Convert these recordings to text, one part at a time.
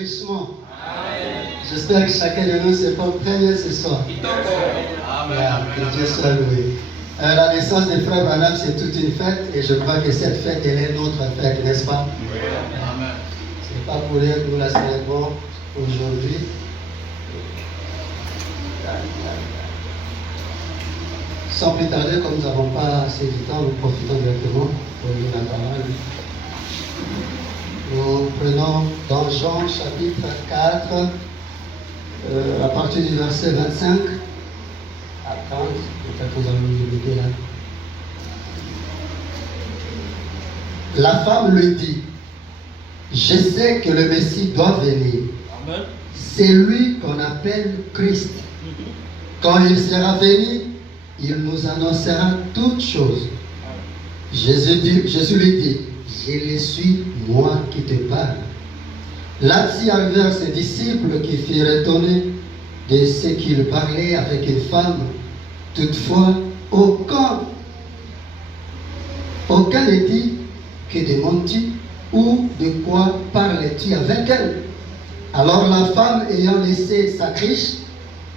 richement. J'espère que chacun de nous se porte très bien ce soir. Amen. Que Dieu soit loué. La naissance des frères Branham, c'est toute une fête et je crois que cette fête, elle est notre fête, n'est-ce pas? Amen. Ce n'est pas pour rien que nous la célébrons aujourd'hui. Sans plus tarder, comme nous n'avons pas assez de temps, nous profitons directement pour lire la parole. Nous prenons dans Jean chapitre 4, à partir du verset 25 à 30, peut-être que vous allez nous écouter là. La femme lui dit, je sais que le Messie doit venir. Amen. C'est lui qu'on appelle Christ. Quand il sera venu, il nous annoncera toutes choses. Jésus lui dit, je le suis, moi qui te parle. Là-dessus arrivèrent ses disciples qui furent étonnés de ce qu'il parlait avec une femme. Toutefois, aucun ne dit, que demandes-tu ou de quoi parles-tu avec elle? Alors la femme, ayant laissé sa criche,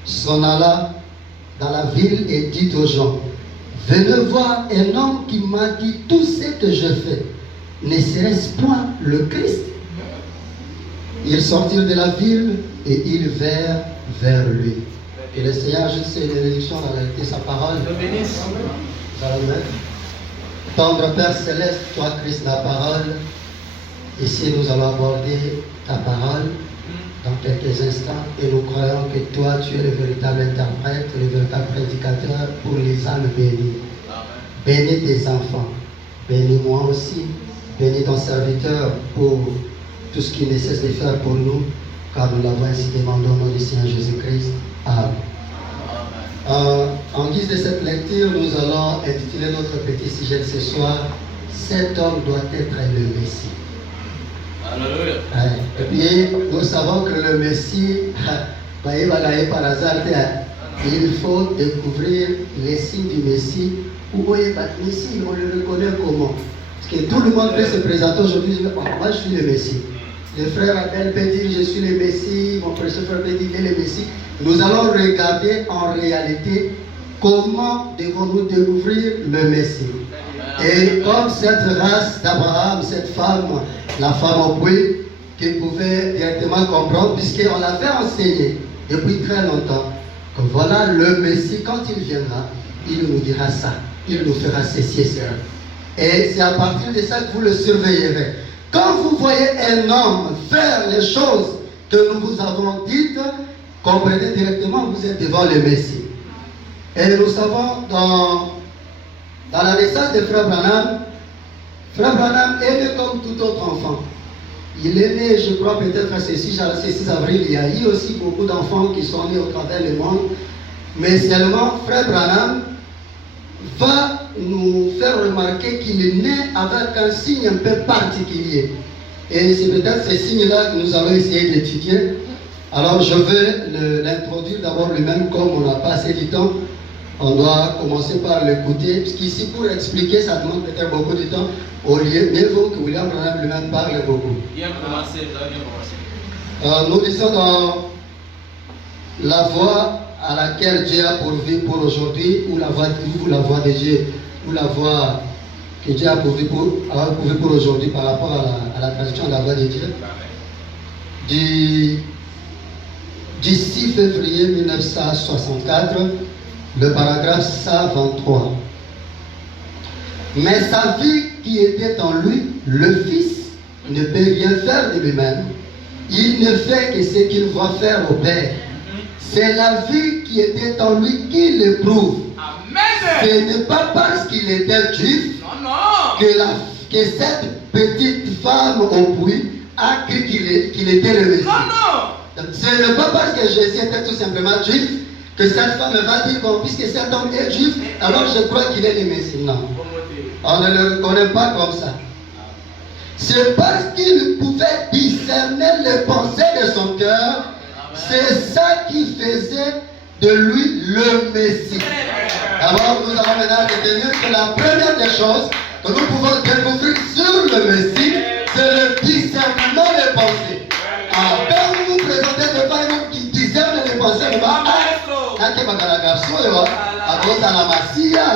s'en alla dans la ville et dit aux gens, venez voir un homme qui m'a dit tout ce que je fais. Ne serait-ce point le Christ? Ils sortirent de la ville et ils vinrent vers lui. Et le Seigneur, je sais, les bénédictions, la réalité, sa parole. Amen. Tendre Père Céleste, toi Christ, la parole. Ici, nous allons aborder ta parole dans quelques instants et nous croyons que toi, tu es le véritable interprète, le véritable prédicateur pour les âmes bénies. Bénis tes enfants, bénis-moi aussi, bénis ton serviteur pour tout ce qu'il nécessite de faire pour nous, car nous l'avons ainsi demandé au nom du Seigneur Jésus-Christ. Amen. En guise de cette lecture, nous allons intituler notre petit sujet de ce soir, cet homme doit être le Messie. Alléluia. Et puis, nous savons que le Messie, par hasard, il faut découvrir les signes du Messie. Où est le Messie? On le reconnaît comment? Parce que tout le monde peut se présenter aujourd'hui, moi je suis le Messie. Le frère Abel peut dire je suis le Messie, mon précieux frère peut dire il est le Messie. Nous allons regarder en réalité comment devons-nous découvrir le Messie. Et comme cette race d'Abraham, cette femme, la femme au puits, qui pouvait directement comprendre, puisqu'on l'avait enseigné depuis très longtemps, que voilà le Messie, quand il viendra, il nous dira ça, il nous fera ceci et cela. Et c'est à partir de ça que vous le surveillerez. Quand vous voyez un homme faire les choses que nous vous avons dites, comprenez directement que vous êtes devant le Messie. Et nous savons dans la naissance de Frère Branham est né comme tout autre enfant. Il est né, je crois, peut-être ce 6 avril. Il y a eu aussi beaucoup d'enfants qui sont nés au travers du monde. Mais seulement, Frère Branham va nous faire remarquer qu'il est né avec un signe un peu particulier. Et c'est peut-être ce signe-là que nous allons essayer d'étudier. Alors je vais l'introduire d'abord lui-même, comme on n'a pas assez de temps. On doit commencer par l'écouter, parce qu'ici pour expliquer ça demande peut-être beaucoup de temps. Au lieu, mieux vaut que William Branham lui-même parle beaucoup. Bien commencé, vous avez bien commencé. Nous disons dans la voie à laquelle Dieu a pourvu pour aujourd'hui, ou la voie de Dieu, ou la voie que Dieu a pourvu pour aujourd'hui par rapport à la traduction de la voie de Dieu. Du 6 février 1964, le paragraphe 123. Mais sa vie qui était en lui, le Fils ne peut rien faire de lui-même. Il ne fait que ce qu'il va faire au Père. C'est la vie qui était en lui qui l'éprouve. Ce n'est pas parce qu'il était juif que cette petite femme au puits a cru qu'il était le Messie. Ce n'est pas parce que Jésus était tout simplement juif que cette femme va dire bon, puisque cet homme est juif, alors je crois qu'il est le Messie. Non. On ne le reconnaît pas comme ça. C'est parce qu'il pouvait discerner les pensées de son cœur. C'est ça qui faisait de lui le Messie. D'abord, nous allons maintenant retenir que la première des choses que nous pouvons découvrir sur le Messie, c'est le discernement des pensées. Après à cause à la Massia,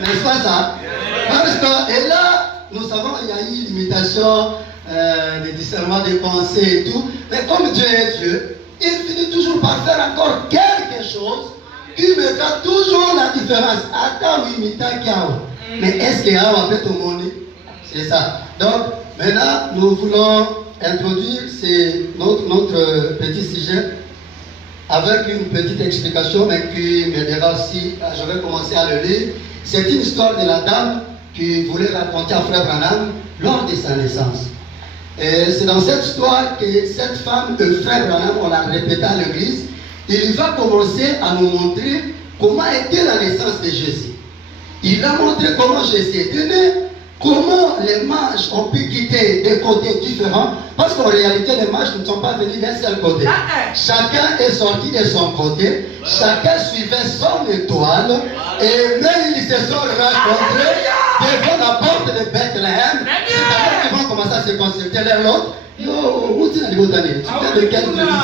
n'est-ce pas ça? Parce que, et là, nous savons qu'il y a eu l'imitation des discernements des pensées et tout, mais comme Dieu est Dieu, il finit toujours par faire encore quelque chose qui mettra toujours la différence. Attends, oui, mais est-ce qu'il y a un peu de monde? C'est ça. Donc, maintenant, nous voulons introduire notre petit sujet avec une petite explication, mais qui m'aidera aussi. Je vais commencer à le lire. C'est une histoire de la dame qui voulait raconter à Frère Branham lors de sa naissance. Et c'est dans cette histoire que cette femme de Frère Branham, on l'a répété à l'église, il va commencer à nous montrer comment était la naissance de Jésus. Il a montré comment Jésus était né, comment les mages ont pu quitter des côtés différents, parce qu'en réalité, les mages ne sont pas venus d'un seul côté. Chacun est sorti de son côté, chacun suivait son étoile, et même ils se sont rencontrés devant la porte de Bethléem. C'est-à-dire qu'ils vont commencer à se consulter l'un l'autre. Yo, où tu viens de quelle famille?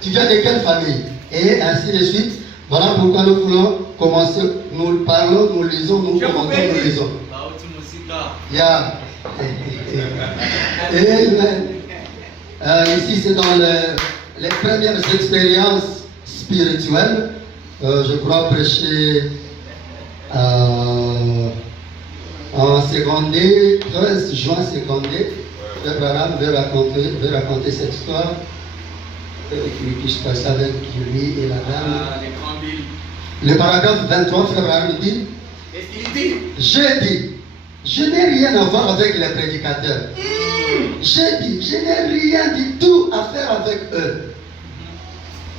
Tu viens de quelle famille? Et ainsi de suite. Voilà pourquoi nous voulons commencer. Nous parlons, nous lisons, nous commentons, nous lisons. Yeah. Amen. Ici, c'est dans les premières expériences spirituelles. Je crois prêcher en secondaire, 13 juin secondaire. Frère Branham veut raconter cette histoire. Qui se passe avec lui et la dame. Le paragraphe 23, Frère Branham dit, je n'ai rien à voir avec les prédicateurs. J'ai dit, je n'ai rien du tout à faire avec eux.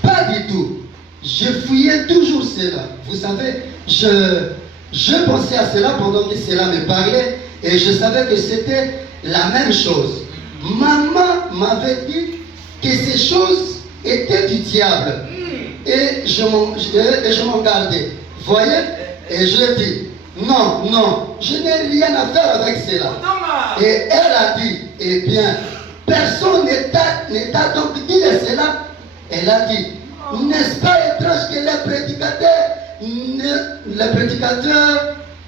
Pas du tout. Je fouillais toujours cela. Vous savez, je pensais à cela pendant que cela me parlait et je savais que c'était la même chose. Maman m'avait dit que ces choses étaient du diable et je m'en gardais. Voyez? Et je dis, non, je n'ai rien à faire avec cela. Et elle a dit, eh bien, personne ne t'a donc dit de cela. Elle a dit, n'est-ce pas étrange que les prédicateurs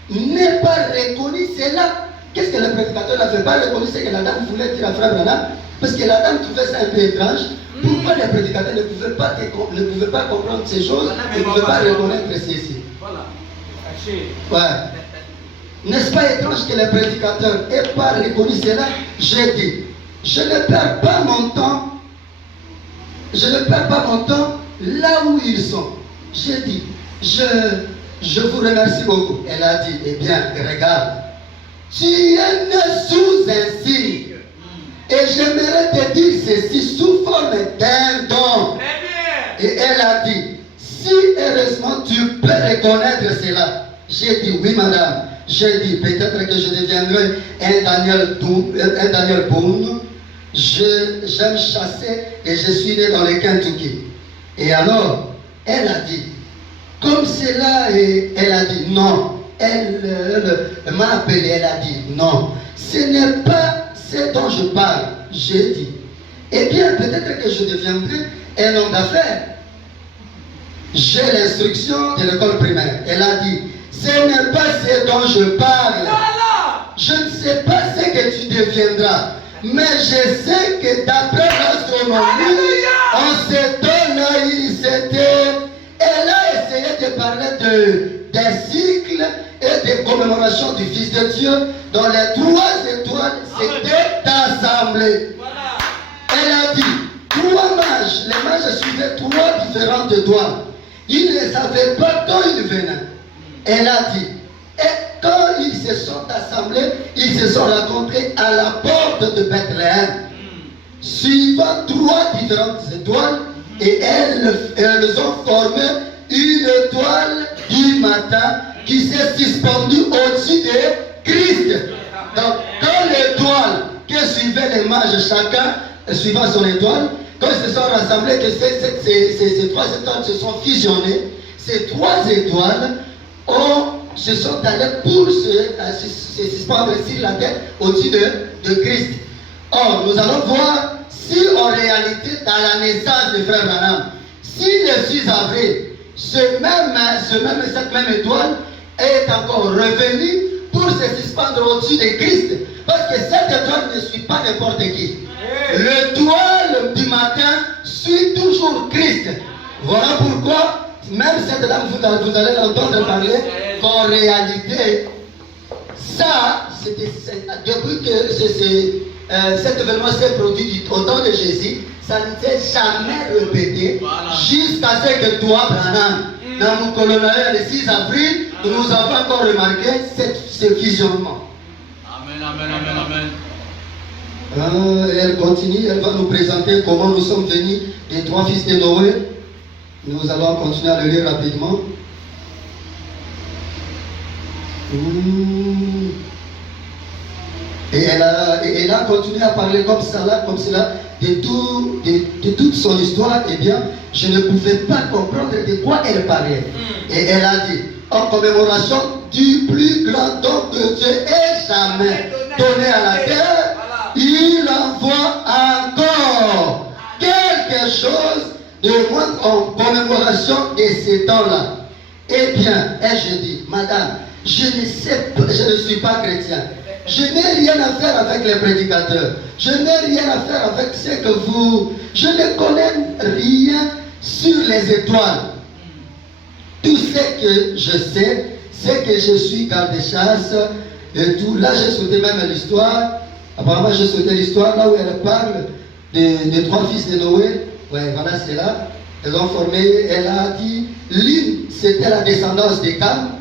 n'aient pas reconnu cela? Qu'est-ce que le prédicateur n'avait pas reconnu? C'est que la dame voulait dire à Frère Branham, parce que la dame trouvait ça un peu étrange. Pourquoi les prédicateurs ne pouvaient pas comprendre ces choses, ne pouvaient pas reconnaître ceci? Ouais. N'est-ce pas étrange que les prédicateurs n'aient pas reconnu cela? J'ai dit, je ne perds pas mon temps là où ils sont. J'ai dit, je vous remercie beaucoup. Elle a dit, eh bien, regarde, tu es né sous un signe. Et j'aimerais te dire ceci sous forme d'un don. Et elle a dit, si heureusement tu peux reconnaître cela. J'ai dit, oui madame. J'ai dit, peut-être que je deviendrai un Daniel Boone. J'aime chasser et je suis né dans le Kentucky. Et alors, elle a dit, comme cela, et elle a dit non. Elle m'a appelé, elle a dit non. Ce n'est pas ce dont je parle. J'ai dit, eh bien, peut-être que je deviendrai un homme d'affaires. J'ai l'instruction de l'école primaire. Elle a dit, ce n'est pas ce dont je parle. Je ne sais pas ce que tu deviendras. Mais je sais que d'après l'astronomie, en ce temps-là, elle a essayé de parler des cycles et des commémorations du Fils de Dieu dont les 3 étoiles s'étaient assemblées. Elle a dit, 3 mages, les mages suivaient 3 différentes étoiles. Ils ne savaient pas quand ils venaient. Elle a dit, et quand ils se sont assemblés, ils se sont rencontrés à la porte de Bethléem, suivant 3 différentes étoiles, et elles ont formé une étoile du matin qui s'est suspendue au-dessus de Christ. Donc, quand l'étoile que suivaient les mages, chacun suivant son étoile, quand ils se sont rassemblés, que ces 3 étoiles se sont fusionnées, ces 3 étoiles se sont allées pour se suspendre sur la tête au-dessus de Christ. Or, nous allons voir si en réalité, dans la naissance de Frère Branham, si le 6 avril, cette même étoile est encore revenue pour se suspendre au-dessus de Christ. Parce que cette étoile ne suit pas n'importe qui. L'étoile du matin suit toujours Christ. Voilà pourquoi, même cette dame, vous allez l'entendre parler, qu'en réalité, ça, depuis que cet événement s'est produit au temps de Jésus, ça ne s'est jamais répété jusqu'à ce que toi, Branham, dans mon colonial le 6 avril, nous avons encore remarqué ce fusionnement. Amen, amen, amen, amen. Elle continue, elle va nous présenter comment nous sommes venus des 3 fils de Noé. Nous allons continuer à le lire rapidement. Et elle a continué à parler comme cela, de toute son histoire. Eh bien, je ne pouvais pas comprendre de quoi elle parlait. Et elle a dit, en commémoration du plus grand don que Dieu ait jamais donné à la terre, il envoie encore quelque chose de moins en commémoration de ces temps-là. Eh bien, je dis, madame, je ne suis pas chrétien. Je n'ai rien à faire avec les prédicateurs. Je n'ai rien à faire avec ce que vous... Je ne connais rien sur les étoiles. Tout ce que je sais, c'est que je suis garde-chasse et tout. Là, j'ai sauté même l'histoire. Apparemment, j'ai sauté l'histoire là où elle parle des 3 fils de Noé. Ouais, voilà, c'est là. Elles ont formé, elle a dit, l'une, c'était la descendance de Cam,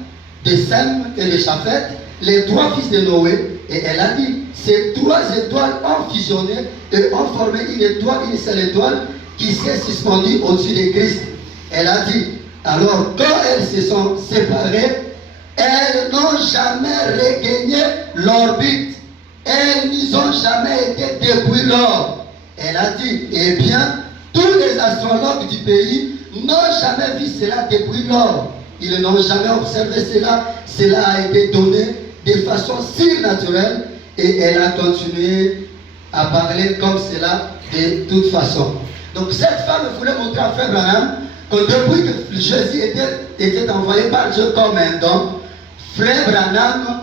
de Sem et de Chafet, les 3 fils de Noé. Et elle a dit, ces 3 étoiles ont fusionné et ont formé une seule étoile qui s'est suspendue au-dessus de Christ. Elle a dit, alors quand elles se sont séparées, elles n'ont jamais regagné l'orbite. Elles n'y ont jamais été depuis lors. Elle a dit, eh bien, tous les astrologues du pays n'ont jamais vu cela depuis lors. Ils n'ont jamais observé cela. Cela a été donné de façon surnaturelle et elle a continué à parler comme cela de toute façon. Donc cette femme voulait montrer à Frère Branham que depuis que Jésus était envoyé par Dieu comme un don, Frère Branham,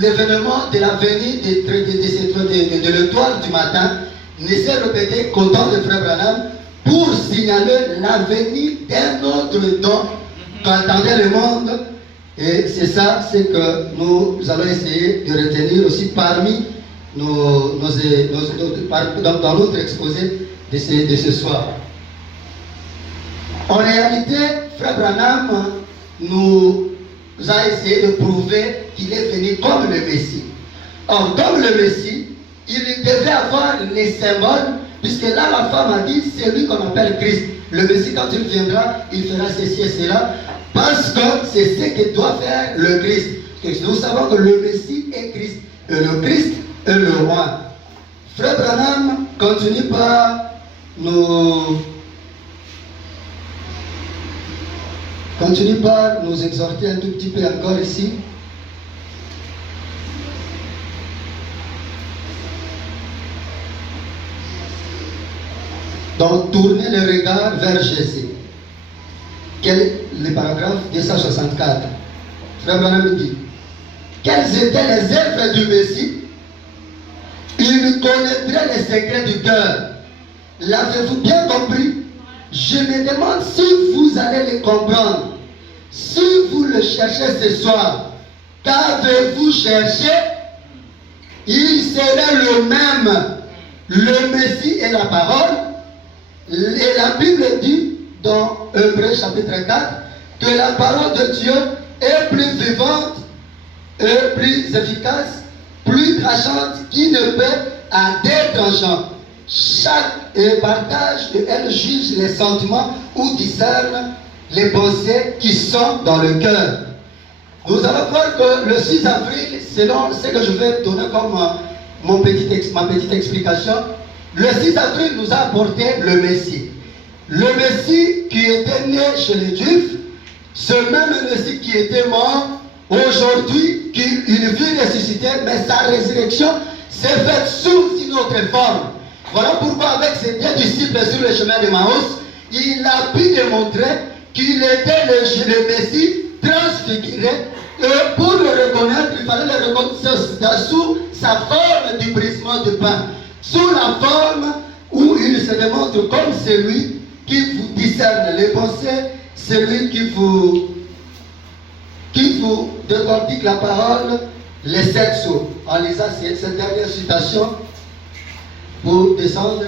l'événement de la venue de l'étoile du matin ne s'est répété qu'au temps de Frère Branham pour signaler la venue d'un autre don qu'attendait le monde. Et c'est ça, c'est que nous allons essayer de retenir aussi parmi dans notre exposé de ce soir. En réalité, Frère Branham nous a essayé de prouver qu'il est venu comme le Messie. Or, comme le Messie, il devait avoir les symboles, puisque là, la femme a dit, c'est lui qu'on appelle Christ. Le Messie, quand il viendra, il fera ceci et cela, parce que c'est ce que doit faire le Christ. Et nous savons que le Messie est Christ, et le Christ est le roi. Frère Branham continue par nous exhorter un tout petit peu encore ici. Donc, tournez le regard vers Jésus. Quel est le paragraphe 264? Frère Branham dit, quelles étaient les œuvres du Messie? Il connaîtrait les secrets du cœur. L'avez-vous bien compris? Je me demande si vous allez les comprendre. Si vous le cherchez ce soir, qu'avez-vous cherché? Il serait le même. Le Messie est la parole. Et la Bible dit dans Hébreux chapitre 4 que la parole de Dieu est plus vivante et plus efficace, plus tranchante, qui ne peut à des tranchants. Chaque partage et elle juge les sentiments ou discerne les pensées qui sont dans le cœur. Nous allons voir que le 6 avril, selon ce que je vais donner comme ma petite explication, le 6 avril nous a apporté le Messie. Le Messie qui était né chez les Juifs, ce même Messie qui était mort, aujourd'hui, il vit ressuscité, mais sa résurrection s'est faite sous une autre forme. Voilà pourquoi avec ses 2 disciples sur le chemin de Maïs, il a pu démontrer qu'il était le Messie transfiguré. Et pour le reconnaître, il fallait le reconnaître sous sa forme du brisement de pain. Sous la forme où il se démontre comme celui qui vous discerne les pensées, celui qui vous décortique la parole, les 7 sceaux. En lisant cette dernière citation, pour descendre,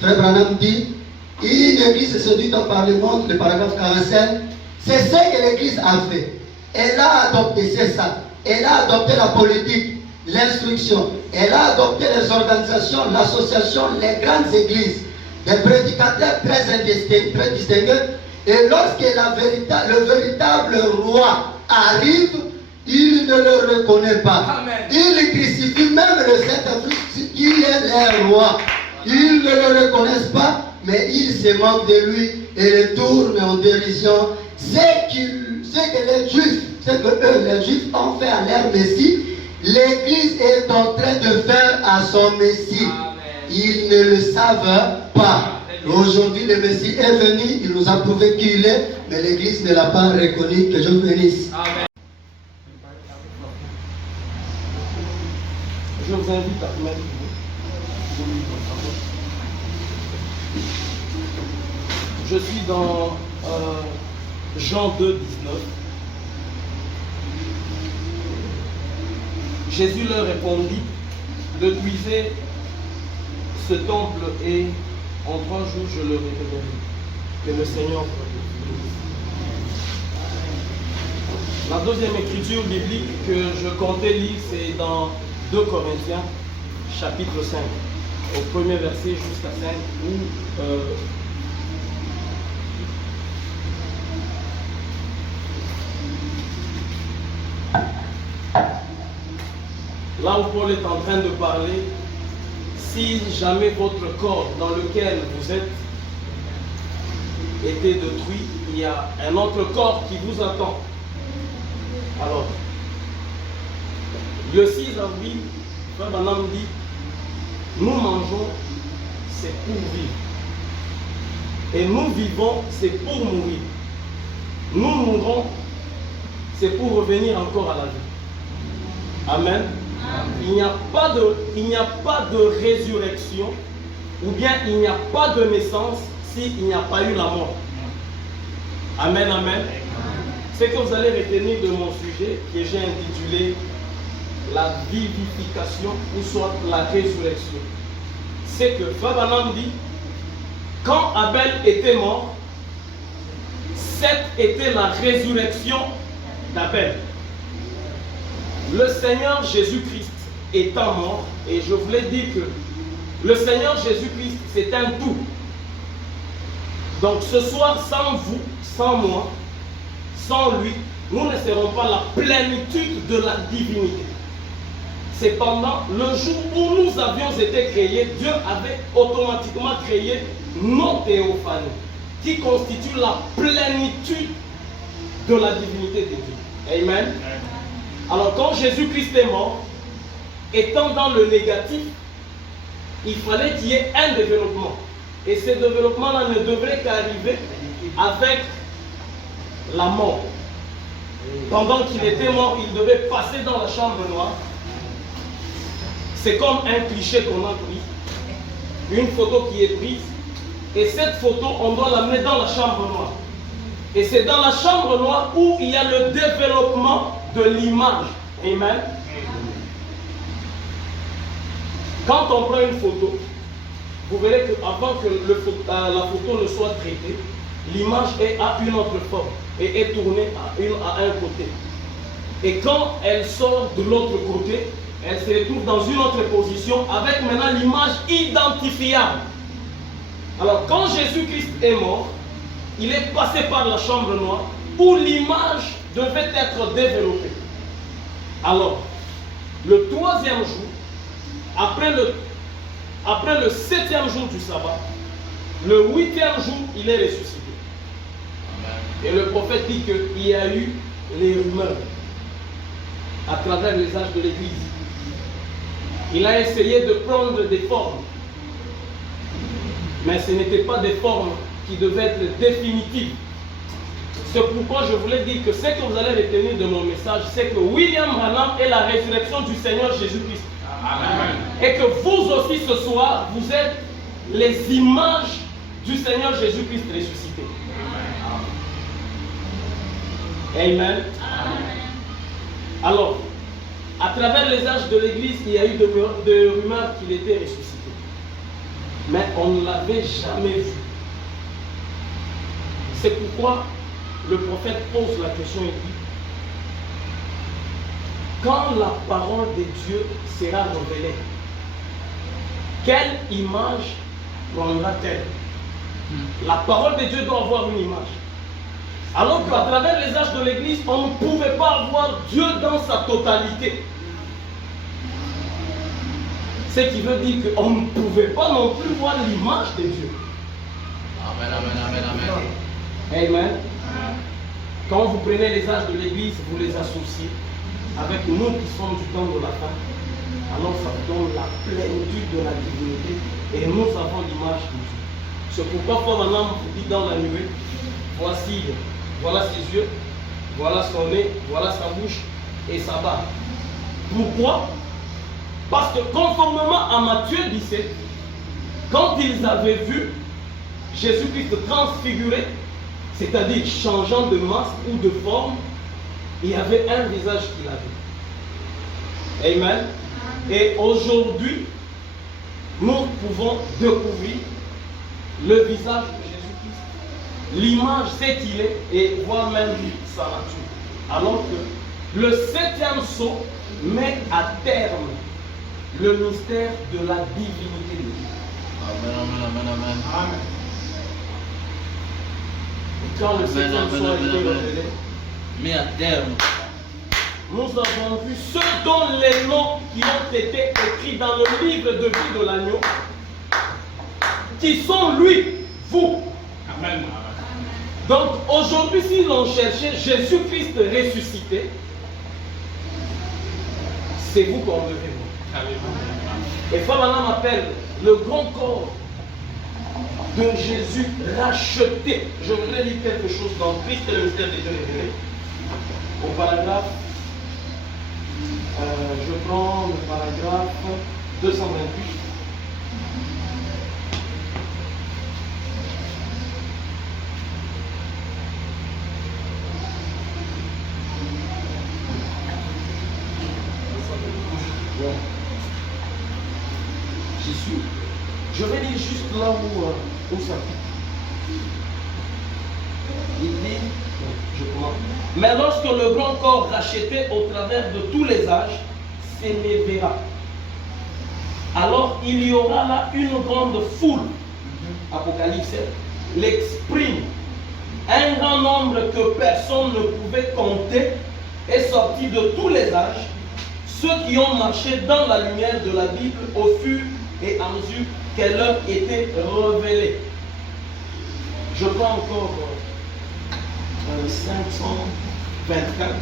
Frère Branham dit, une église séduite par le monde, le paragraphe 45, c'est ce que l'église a fait. Elle a adopté, c'est ça. Elle a adopté la politique, l'instruction. Elle a adopté les organisations, l'association, les grandes églises, des prédicateurs très distingués. Et lorsque le véritable roi arrive, il ne le reconnaît pas. Amen. Il crucifie même le Saint-Esprit qui est leur roi. Ils ne le reconnaissent pas, mais ils se moquent de lui et le tournent en dérision. C'est que les Juifs, c'est que eux, les Juifs, ont fait à leur Messie, l'Église est en train de faire à son Messie. Amen. Ils ne le savent pas. Aujourd'hui, le Messie est venu, il nous a prouvé qui il est, mais l'Église ne l'a pas reconnu. Que Dieu bénisse. Amen. Je vous invite à mettre Je suis dans Jean 2, 19. Jésus leur répondit, détruisez ce temple et en 3 jours je le révélerai. Que le Seigneur. La deuxième écriture biblique que je comptais lire, c'est dans 2 Corinthiens, chapitre 5, au premier verset jusqu'à 5, où là où Paul est en train de parler, si jamais votre corps dans lequel vous êtes était détruit, il y a un autre corps qui vous attend. Alors, le 6 avril, Frère Branham dit, nous mangeons, c'est pour vivre. Et nous vivons, c'est pour mourir. Nous mourrons, c'est pour revenir encore à la vie. Amen. Il n'y a pas de résurrection, ou bien il n'y a pas de naissance s'il n'y a pas eu la mort. Amen, amen. Ce que vous allez retenir de mon sujet, que j'ai intitulé la vivification ou soit la résurrection, c'est que Frère Branham dit, quand Abel était mort, cette était la résurrection d'Abel. Le Seigneur Jésus-Christ étant mort, et je voulais dire que le Seigneur Jésus-Christ c'est un tout. Donc ce soir, sans vous, sans moi, sans lui, nous ne serons pas la plénitude de la divinité. Cependant, le jour où nous avions été créés, Dieu avait automatiquement créé nos théophanies, qui constituent la plénitude de la divinité de Dieu. Amen. Alors quand Jésus-Christ est mort, étant dans le négatif, il fallait qu'il y ait un développement. Et ce développement-là ne devrait qu'arriver avec la mort. Pendant qu'il était mort, il devait passer dans la chambre noire. C'est comme un cliché qu'on a pris, une photo qui est prise, et cette photo, on doit l'amener dans la chambre noire. Et c'est dans la chambre noire où il y a le développement de l'image. Amen. Quand on prend une photo, vous verrez qu'avant que la photo ne soit traitée, l'image est à une autre forme et est tournée à un côté. Et quand elle sort de l'autre côté, elle se retrouve dans une autre position avec maintenant l'image identifiable. Alors quand Jésus-Christ est mort, il est passé par la chambre noire où l'image devait être développée. Alors, le 3e jour, après le 7e jour du sabbat, le 8e jour, il est ressuscité. Et le prophète dit qu'il y a eu les rumeurs à travers les âges de l'Église. Il a essayé de prendre des formes, mais ce n'étaient pas des formes qui devaient être définitives. C'est pourquoi je voulais dire que ce que vous allez retenir de mon message, c'est que William Branham est la résurrection du Seigneur Jésus-Christ. Amen. Et que vous aussi ce soir, vous êtes les images du Seigneur Jésus-Christ ressuscité. Amen. Alors, à travers les âges de l'Église, il y a eu de rumeurs qu'il était ressuscité. Mais on ne l'avait jamais vu. C'est pourquoi le prophète pose la question et dit, quand la parole de Dieu sera révélée, quelle image prendra-t-elle? La parole de Dieu doit avoir une image. Alors qu'à travers les âges de l'Église, on ne pouvait pas avoir Dieu dans sa totalité. Ce qui veut dire qu'on ne pouvait pas non plus voir l'image de Dieu. Amen, amen, amen, amen. Amen. Quand vous prenez les âges de l'Église, vous les associez avec nous qui sommes du temps de la fin, alors ça donne la plénitude de la divinité et nous avons l'image de Dieu. C'est pourquoi Paul Branham vous dit dans la nuée, voilà ses yeux, voilà son nez, voilà sa bouche et sa barbe. Pourquoi? Parce que conformément à Matthieu 17, quand ils avaient vu Jésus-Christ transfiguré, c'est-à-dire changeant de masse ou de forme, il y avait un visage qu'il avait. Amen. Et aujourd'hui, nous pouvons découvrir le visage de Jésus-Christ. L'image, c'est qu'il est, et voir même sa nature. Alors que le 7e sceau met à terme le mystère de la divinité de Dieu. Amen, amen, amen, amen. Amen. Et quand le 7e sceau a été révélé, Mais à terme, nous avons vu ceux dont les noms qui ont été écrits dans le livre de vie de l'agneau, qui sont lui, vous. Amen. Donc aujourd'hui, si l'on cherchait Jésus-Christ ressuscité, c'est vous qu'on devait voir. Et Fabana m'appelle le grand corps de Jésus racheté. Je voudrais lire quelque chose dans Christ et le mystère des Dieu révélé. Au paragraphe, je prends le paragraphe 228. J'y suis. Je vais lire juste là où ça fait. Il dit, je commence. Mais lorsque le grand corps racheté au travers de tous les âges s'élèvera, alors il y aura là une grande foule. Apocalypse l'exprime. Un grand nombre que personne ne pouvait compter est sorti de tous les âges. Ceux qui ont marché dans la lumière de la Bible au fur et à mesure qu'elle leur était révélée. Je prends encore 524.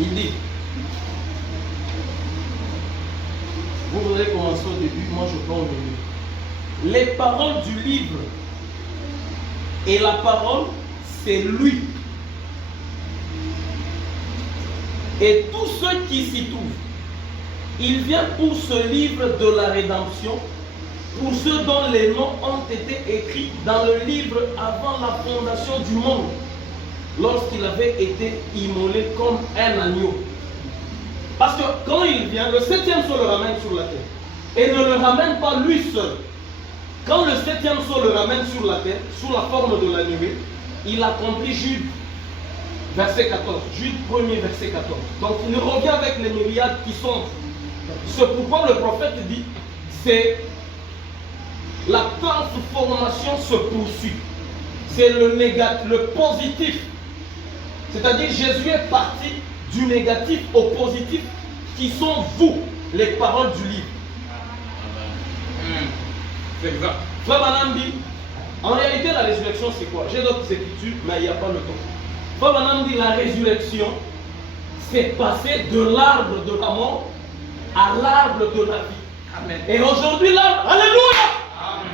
Il dit, vous voudrez commencer au début, moi je prends au début. Les paroles du livre et la parole, c'est lui. Et tous ceux qui s'y trouvent, il vient pour ce livre de la rédemption, pour ceux dont les noms ont été écrits dans le livre avant la fondation du monde, lorsqu'il avait été immolé comme un agneau. Parce que quand il vient, le 7e sceau le ramène sur la terre. Et ne le ramène pas lui seul. Quand le 7e sceau le ramène sur la terre, sous la forme de la nuée, il accomplit Jude, verset 14. Jude 1er, verset 14. Donc il revient avec les myriades qui sont. C'est pourquoi le prophète dit, c'est la transformation se poursuit. C'est le négatif, le positif. C'est-à-dire Jésus est parti du négatif au positif qui sont vous, les paroles du livre. C'est exact. Frère Branham dit, en réalité la résurrection c'est quoi? J'ai d'autres écritures, mais il n'y a pas le temps. Frère Branham dit, la résurrection, c'est passer de l'arbre de la mort à l'arbre de la vie. Amen. Et aujourd'hui, l'arbre, alléluia,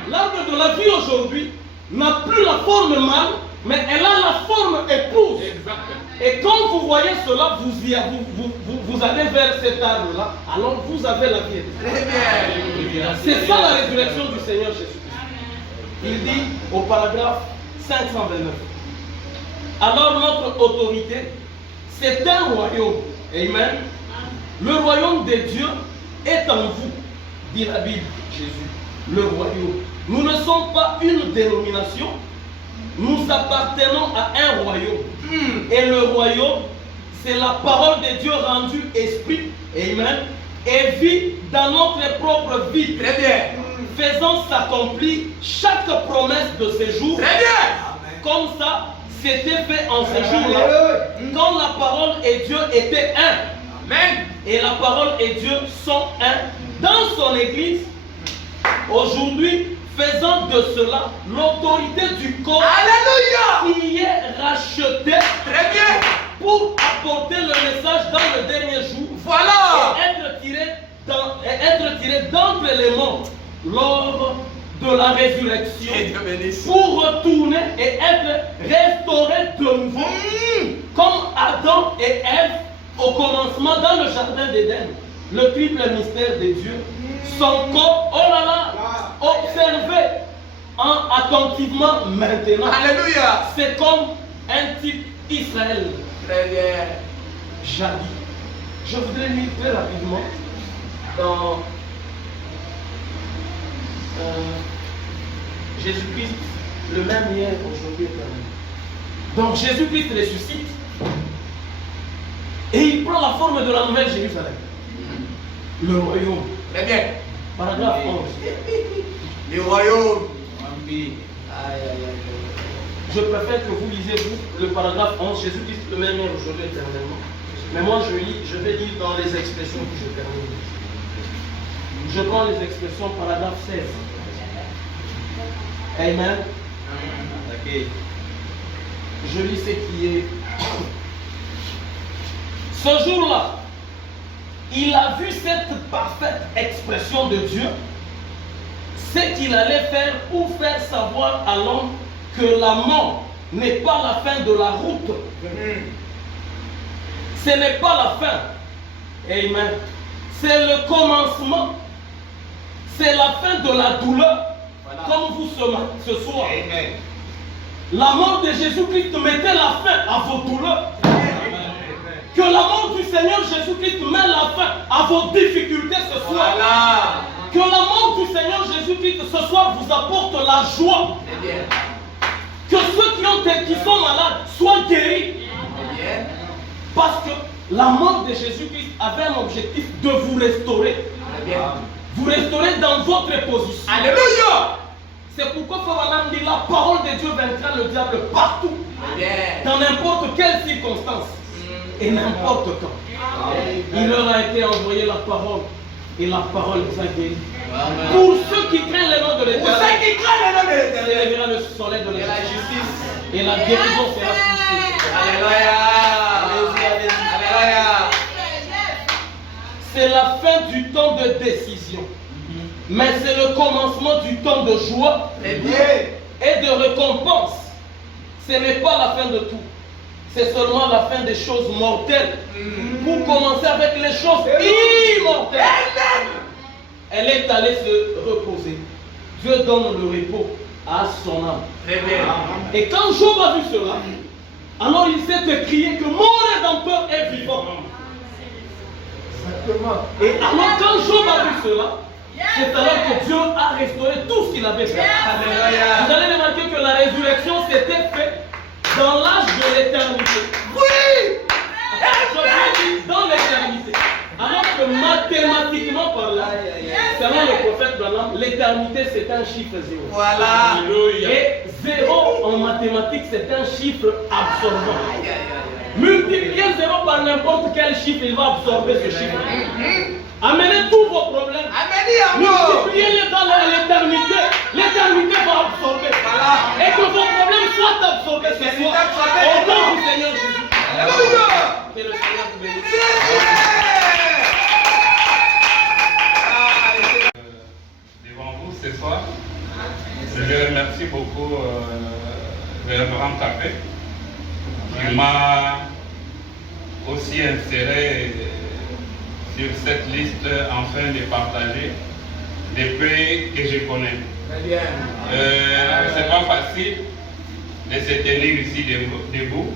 l'arbre de la vie aujourd'hui n'a plus la forme mâle, mais elle a la forme épouse. Exactement. Et quand vous voyez cela, vous allez vers cet arbre-là, alors vous avez la vie éternelle. Très bien. C'est ça la résurrection du Seigneur Jésus-Christ. Il dit au paragraphe 529. Alors notre autorité, c'est un royaume. Amen. Le royaume de Dieu est en vous, dit la Bible, Jésus. Le royaume. Nous ne sommes pas une dénomination, nous appartenons à un royaume. Et le royaume, c'est la parole de Dieu rendue esprit, amen, et vie dans notre propre vie. Très bien. Faisant s'accomplir chaque promesse de ce jour. Très bien. Comme ça, c'était fait en ce jour-là, quand la parole et Dieu étaient un. Amen. Et la parole et Dieu sont un dans son église. Aujourd'hui, faisant de cela l'autorité du corps. Alléluia. Qui est racheté. Très bien. Pour apporter le message dans le dernier jour. Voilà. Et être tiré d'entre les morts lors de la résurrection. Pour retourner et être restauré de nouveau. Comme Adam et Ève au commencement dans le jardin d'Éden. Le triple mystère de Dieu. Son corps, oh là là, observé attentivement maintenant. Alléluia. C'est comme un type Israël. Très bien. Jadis. Je voudrais lire très rapidement dans Jésus-Christ, le même hier, aujourd'hui et éternellement. Donc Jésus-Christ ressuscite et il prend la forme de la nouvelle Jérusalem. Le royaume. Très bien. Paragraphe 11. Le royaume. Je préfère que vous lisez le paragraphe 11, Jésus-Christ le même hier, aujourd'hui et éternellement. Mais moi je vais lire dans les expressions que je termine. Je prends les expressions paragraphe 16. Amen. Okay. Je lis ce qui est. Ce jour-là, il a vu cette parfaite expression de Dieu, ce qu'il allait faire pour faire savoir à l'homme que la mort n'est pas la fin de la route. Ce n'est pas la fin. Amen. C'est le commencement. C'est la fin de la douleur. Voilà. Comme vous ce soir. Amen. La mort de Jésus-Christ mettait la fin à vos douleurs. Amen. Que la mort du Seigneur Jésus-Christ met la fin à vos difficultés ce soir. Voilà. Que la mort du Seigneur Jésus-Christ ce soir vous apporte la joie. Amen. Que ceux qui sont malades soient guéris. Amen. Parce que la mort de Jésus-Christ avait un objectif de vous restaurer. Amen. Vous restaurer dans votre position. Alléluia. C'est pourquoi Frère dit la parole de Dieu vaincra le diable partout. Amen. Dans n'importe quelle circonstance. Et n'importe quand. Amen. Il leur a été envoyé la parole. Et la parole vous a guéri. Amen. Pour ceux qui craignent le nom de l'Éternel. Pour ceux qui craignent le nom de l'Éternel. Il verra le soleil de la justice. Et la guérison sera poussée. Alléluia. Alléluia. C'est la fin du temps de décision. Mais c'est le commencement du temps de joie et de récompense. Ce n'est pas la fin de tout. C'est seulement la fin des choses mortelles. Pour commencer avec les choses immortelles. Elle est allée se reposer. Dieu donne le repos à son âme. Et quand Job a vu cela, alors il s'est écrié que mon Rédempteur est vivant. Et alors quand Job a vu cela, c'est alors que Dieu a restauré tout ce qu'il avait fait. Vous allez remarquer que la résurrection s'était faite dans l'âge de l'éternité. Oui! Je dis dans l'éternité. Alors que mathématiquement parlant, selon le prophète Branham, l'éternité c'est un chiffre zéro. Voilà. Et zéro en mathématiques c'est un chiffre absorbant. Multipliez 0 par n'importe quel chiffre, il va absorber ce chiffre. Amenez tous vos problèmes. Multipliez-les dans l'éternité. L'éternité va absorber. Et que vos problèmes soient absorbés ce soir. Au nom du Seigneur Jésus. Que le Seigneur vous bénisse. Devant vous ce soir, je remercie beaucoup le Révérend Capet qui m'a aussi inséré sur cette liste afin de partager des pays que je connais. C'est pas facile de se tenir ici debout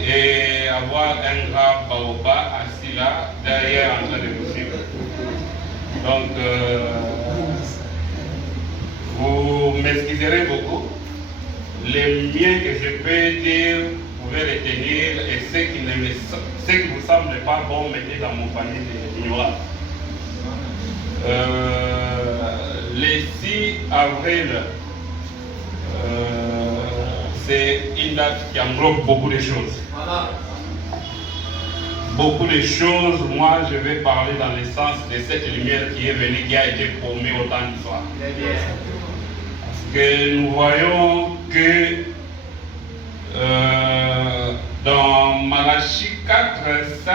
et avoir un grand baobab assis là, derrière en train de nous suivre. Donc, vous m'excuserez beaucoup. Les miens que je peux dire, vous pouvez retenir, et ce qui vous semble pas bon, mettez dans mon panier d'ignorance. Le 6 avril, c'est une date qui englobe beaucoup de choses. Voilà. Beaucoup de choses, moi je vais parler dans le sens de cette lumière qui est venue, qui a été promise au temps d'histoire. Parce que nous voyons que dans Malachie 4, 5,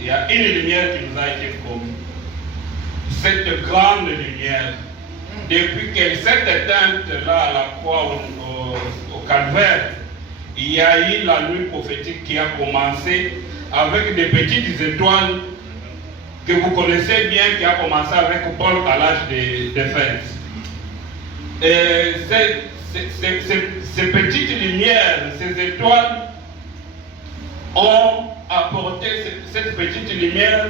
il y a une lumière qui nous a été promise. Cette grande lumière, depuis qu'elle s'est éteinte là à la croix au calvaire, il y a eu la nuit prophétique qui a commencé avec des petites étoiles que vous connaissez bien, qui a commencé avec Paul à l'âge d'Éphèse. Et ces petites lumières, ces étoiles ont apporté cette petite lumière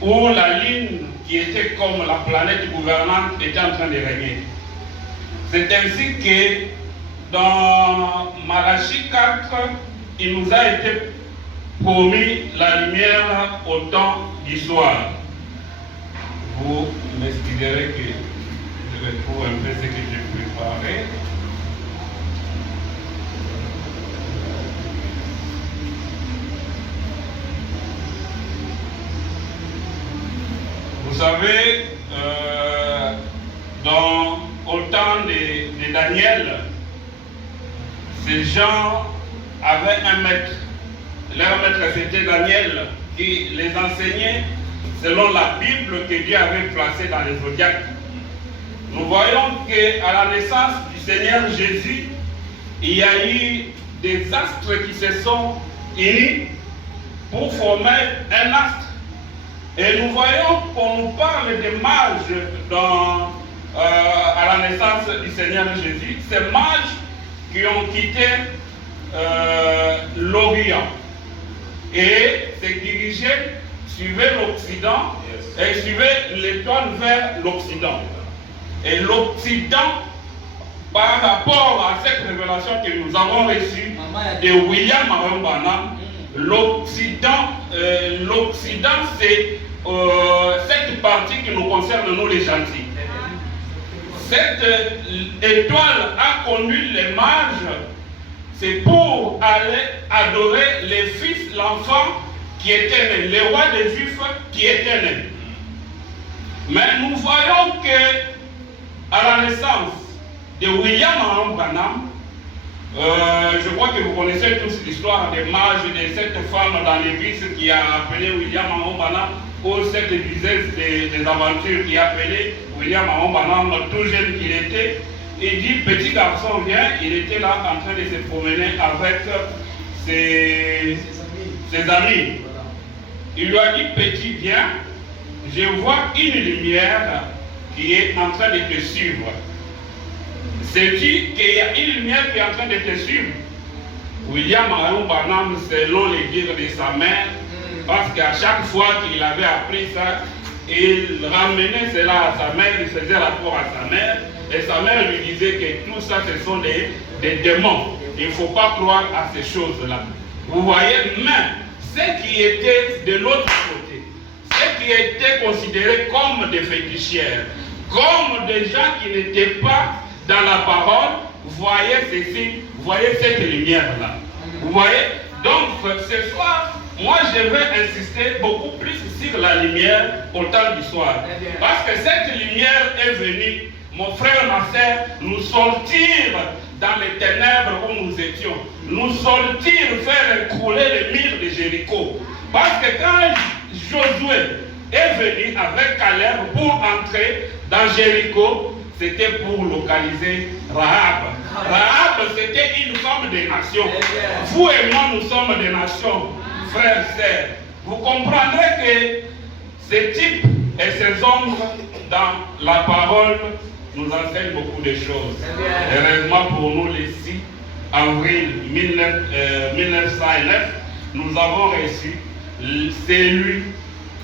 où la ligne qui était comme la planète gouvernante était en train de régner. C'est ainsi que dans Malachie 4, il nous a été promis la lumière au temps du soir. Vous m'excuserez que je retrouve un peu ce que j'ai préparé. Vous savez, au temps de Daniel, ces gens avaient un maître. Leur maître, c'était Daniel, qui les enseignait selon la Bible que Dieu avait placée dans les zodiaques. Nous voyons qu'à la naissance du Seigneur Jésus, il y a eu des astres qui se sont unis pour former un astre. Et nous voyons qu'on nous parle des mages à la naissance du Seigneur Jésus. Ces mages qui ont quitté l'Orient et se dirigeaient, suivaient l'Occident et suivaient l'étoile vers l'Occident. Et l'Occident, par rapport à cette révélation que nous avons reçue de William Marion Branham, l'Occident, c'est cette partie qui nous concerne, nous les gentils. Cette étoile a conduit les mages, c'est pour aller adorer les fils, l'enfant qui était né, le roi des Juifs qui était né. Mais nous voyons que à la naissance de William Marion Branham, je crois que vous connaissez tous l'histoire des mages de cette femme dans l'église qui a appelé William Marion Branham, ou cette dizaine des aventures qui a appelé William Marion Branham, tout jeune qu'il était. Il dit, petit garçon, viens. Il était là en train de se promener avec ses amis. Il lui a dit, petit, viens. Je vois une lumière qui est en train de te suivre. Sais-tu qu'il y a une lumière qui est en train de te suivre? William Marion Branham, selon les dires de sa mère, parce qu'à chaque fois qu'il avait appris ça, il ramenait cela à sa mère, il faisait rapport à sa mère, et sa mère lui disait que tout ça, ce sont des démons. Il ne faut pas croire à ces choses-là. Vous voyez, mais ce qui était de l'autre côté, ce qui était considéré comme des fétichières, comme des gens qui n'étaient pas dans la parole, voyez ceci, voyez cette lumière-là. Vous voyez? Donc ce soir, moi je vais insister beaucoup plus sur la lumière au temps du soir. Parce que cette lumière est venue, mon frère, ma soeur, nous sortir dans les ténèbres où nous étions. Nous sortir, faire écrouler les murs de Jéricho. Parce que quand Josué est venu avec Caleb pour entrer dans Jéricho, c'était pour localiser Rahab. Rahab, c'était une femme des nations. Vous et moi, nous sommes des nations, frères et sœurs. Vous comprendrez que ces types et ces hommes, dans la parole, nous enseignent beaucoup de choses. Heureusement pour nous, les 6 avril 1909, nous avons reçu celui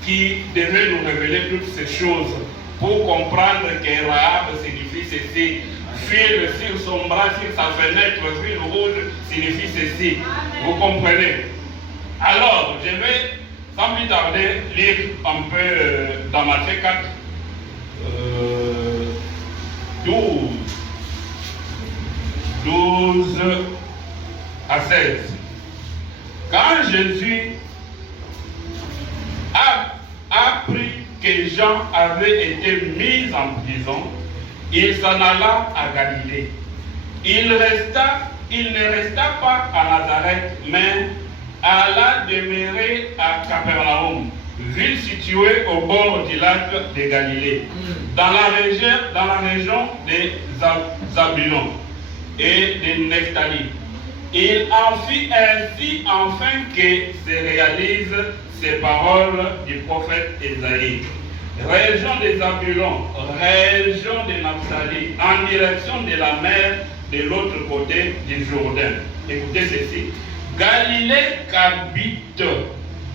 qui devait nous révéler toutes ces choses pour comprendre que Rahab signifie ceci. Fil sur son bras, sur sa fenêtre, fil rouge signifie ceci. Vous comprenez? Alors, je vais sans plus tarder lire un peu dans Matthieu 4, 12 à 16. Quand Jésus a appris que Jean avait été mis en prison, il s'en alla à Galilée. Il ne resta pas à Nazareth, mais alla demeurer à Capernaum, ville située au bord du lac de Galilée, dans la région des Zabulon et de Nephtali. Il en fit ainsi afin que se réalisent ces paroles du prophète Ésaïe. Région des Zabulon, région de Naphtali, en direction de la mer de l'autre côté du Jourdain. Écoutez ceci. Galilée qu'habitent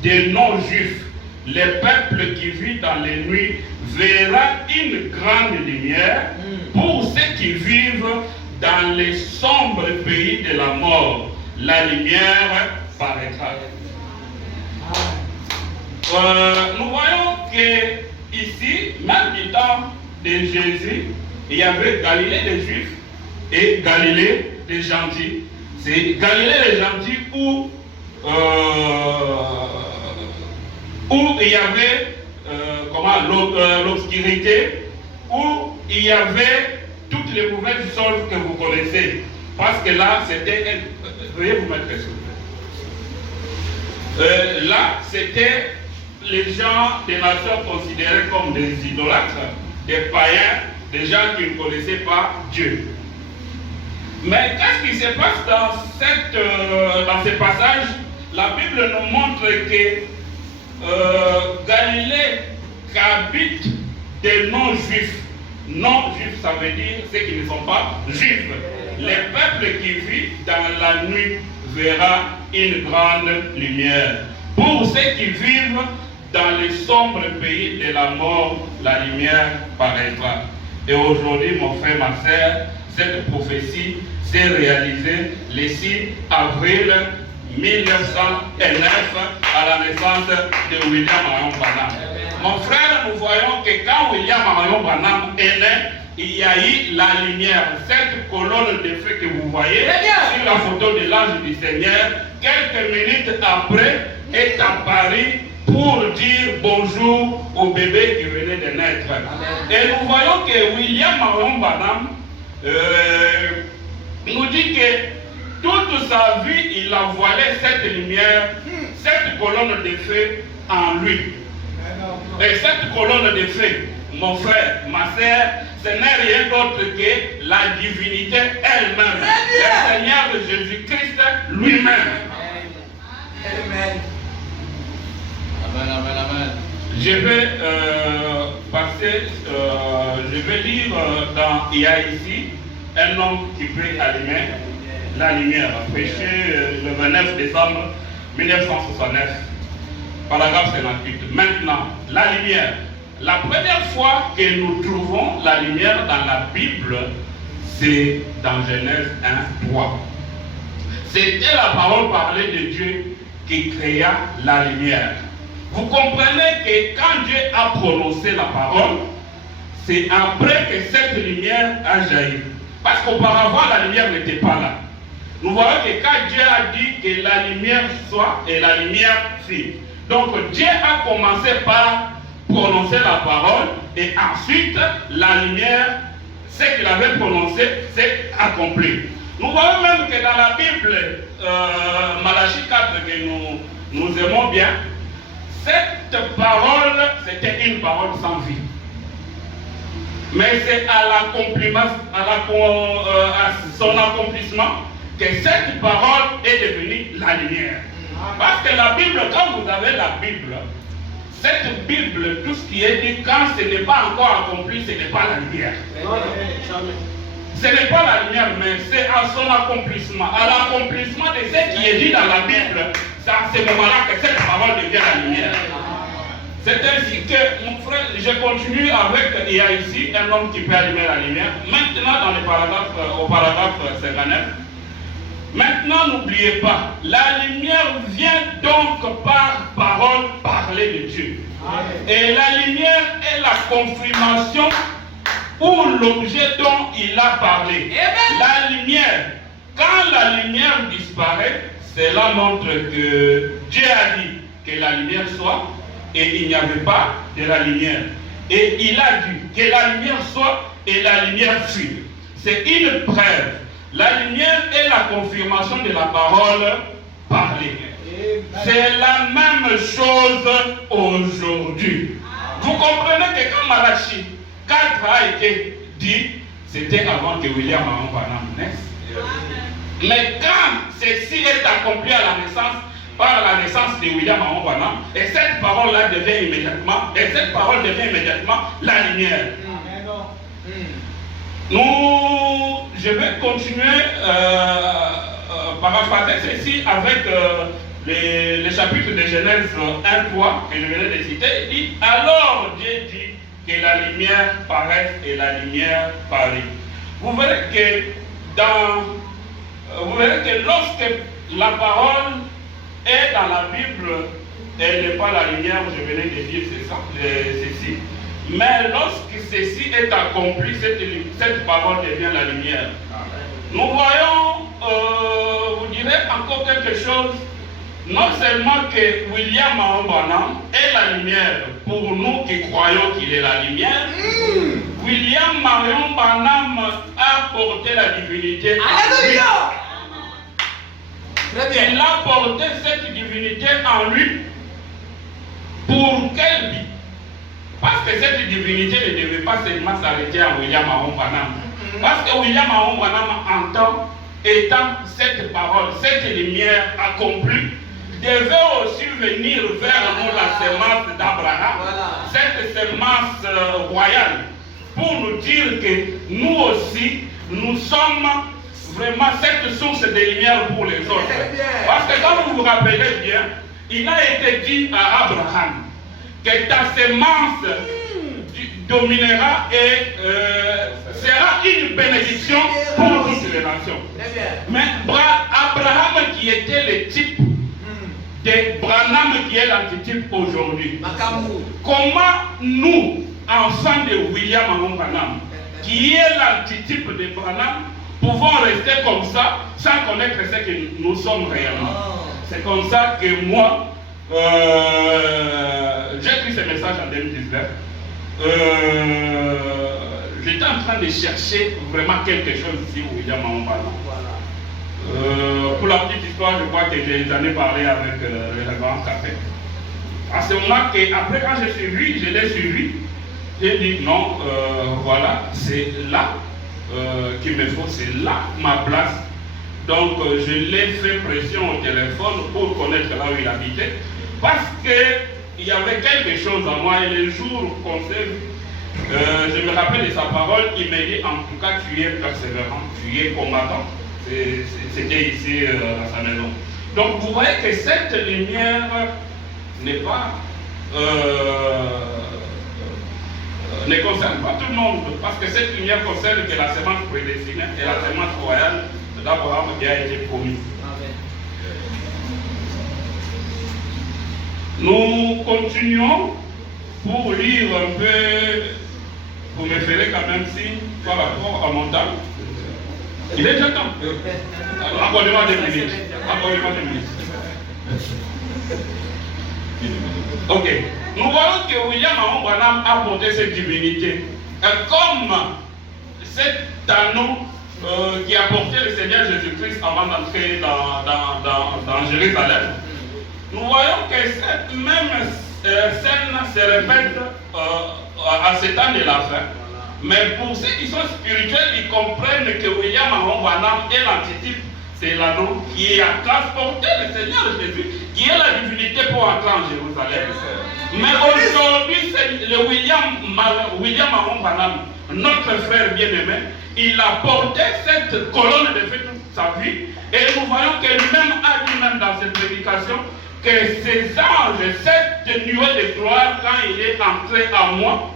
des non-juifs, le peuple qui vit dans les nuits verra une grande lumière. Pour ceux qui vivent dans les sombres pays de la mort, la lumière paraîtra. Nous voyons que ici, même du temps de Jésus, il y avait Galilée des Juifs et Galilée des gentils. C'est Galilée des gentils où il y avait l'obscurité, où il y avait toutes les mauvaises choses que vous connaissez. Parce que là, c'était... Veuillez vous mettre s'il vous plaît. Là, c'était les gens des nations considérés comme des idolâtres, des païens, des gens qui ne connaissaient pas Dieu. Mais qu'est-ce qui se passe dans ces passages? La Bible nous montre que Galilée qu'habitent des non-juifs. Non-juifs, ça veut dire ceux qui ne sont pas juifs. Les peuples qui vivent dans la nuit verra une grande lumière. Pour ceux qui vivent dans les sombres pays de la mort, la lumière paraîtra. Et aujourd'hui, mon frère, ma soeur, cette prophétie s'est réalisée le 6 avril 1909 à la naissance de William Marion Branham. Mon frère, nous voyons que quand William Marion Branham est né, il y a eu la lumière. Cette colonne de feu que vous voyez sur la photo de l'ange du Seigneur, quelques minutes après, est apparu pour dire bonjour au bébé qui venait de naître. Et nous voyons que William Marion Branham nous dit que toute sa vie, il a voilé cette lumière, cette colonne de feu en lui. Et cette colonne de feu, mon frère, ma soeur, ce n'est rien d'autre que la divinité elle-même. Le Seigneur de Jésus-Christ lui-même. Amen. Amen, amen, amen. Je vais je vais lire il y a ici un homme qui peut allumer la lumière, prêché le 29 décembre 1969, paragraphe 58. Maintenant, la lumière. La première fois que nous trouvons la lumière dans la Bible, c'est dans Genèse 1, 3. C'était la parole parlée de Dieu qui créa la lumière. Vous comprenez que quand Dieu a prononcé la parole, c'est après que cette lumière a jailli. Parce qu'auparavant, la lumière n'était pas là. Nous voyons que quand Dieu a dit que la lumière soit, et la lumière fut. Donc Dieu a commencé par prononcer la parole et ensuite la lumière, ce qu'il avait prononcé, s'est accompli. Nous voyons même que dans la Bible, Malachie 4, que nous aimons bien, cette parole, c'était une parole sans vie. Mais c'est à son accomplissement que cette parole est devenue la lumière. Parce que la Bible, quand vous avez la Bible, cette Bible, tout ce qui est dit, quand ce n'est pas encore accompli, ce n'est pas la lumière. Ce n'est pas la lumière, mais c'est à son accomplissement, à l'accomplissement de ce qui est dit dans la Bible. C'est à ce moment-là que cette parole devient la lumière. C'est ainsi que, mon frère, je continue avec, il y a ici un homme qui peut allumer la lumière. Maintenant, dans au paragraphe 59, maintenant, n'oubliez pas, la lumière vient donc par parole parlée de Dieu. Et la lumière est la confirmation ou l'objet dont il a parlé. La lumière, quand la lumière disparaît, cela montre que Dieu a dit que la lumière soit, et il n'y avait pas de la lumière. Et il a dit que la lumière soit, et la lumière fut. C'est une preuve. La lumière est la confirmation de la parole parlée. C'est la même chose aujourd'hui. Vous comprenez que quand Malachie 4 a été dit, c'était avant que William Branham naisse. Mais quand ceci est accompli à la naissance, par la naissance de William Branham, et cette parole-là devient immédiatement, la lumière. Je vais continuer paraphraser ceci avec le chapitre de Genèse 1:3 que je venais de citer. Il dit, alors Dieu dit que la lumière paraisse et la lumière parut. Vous verrez que lorsque la parole est dans la Bible, elle n'est pas la lumière, je venais de dire ceci. Mais lorsque ceci est accompli, cette parole devient la lumière. Nous voyons, vous direz encore quelque chose, non seulement que William Branham est la lumière pour nous qui croyons qu'il est la lumière, William Marion Branham a porté la divinité en lui. Il a porté cette divinité en lui pour quel but? Parce que cette divinité ne devait pas seulement s'arrêter à William Marion Branham. Parce que William Marion Branham entend, étant cette parole, cette lumière accomplie, devait aussi venir vers nous la semence d'Abraham, cette semence royale, pour nous dire que nous aussi, nous sommes vraiment cette source de lumière pour les autres. Parce que quand vous vous rappelez bien, il a été dit à Abraham que ta semence dominera et sera une bénédiction pour toutes les nations. Mais Abraham qui était le type de Branham qui est l'antitype aujourd'hui. Comment nous, enfants de William Branham, qui est l'antitype de Branham, pouvons rester comme ça sans connaître ce que nous sommes réellement? C'est comme ça que moi, j'ai pris ce message en 2019. J'étais en train de chercher vraiment quelque chose ici où William Branham. Pour la petite histoire, je crois que j'en ai parlé avec le révérend Café. À ce moment, après quand je l'ai suivi, j'ai dit non, voilà, c'est là qu'il me faut, c'est là ma place. Donc je l'ai fait pression au téléphone pour connaître là où il habitait. Parce qu'il y avait quelque chose en moi et le jour qu'on s'est vu, je me rappelle de sa parole, il m'a dit en tout cas tu es persévérant, tu es combattant. C'était ici à sa maison. Donc vous voyez que cette lumière n'est pas ne concerne pas tout le monde, parce que cette lumière concerne que la semence prédestinée et la semence royale d'Abraham qui a été promise. Nous continuons pour lire un peu, vous me ferez quand même signe par rapport à mon temps. Il est déjà temps. Accordez-moi 2 minutes. Accordez-moi 2 minutes. Ok. Nous voyons que William Aaron Branham a porté cette divinité. Comme cet anneau qui a porté le Seigneur Jésus-Christ avant d'entrer dans Jérusalem. Nous voyons que cette même scène se répète à cette année de la fin. Mais pour ceux qui sont spirituels, ils comprennent que William Aaron Branham est l'antitype, c'est l'anneau qui a transporté le Seigneur Jésus, qui est la divinité pour entrer en Jérusalem. Mais aujourd'hui, c'est le William Aaron Branham, notre frère bien-aimé, il a porté cette colonne de feu toute sa vie. Et nous voyons que lui-même a dit même dans cette prédication que ces anges, cette nuée de gloire, quand il est entré en moi,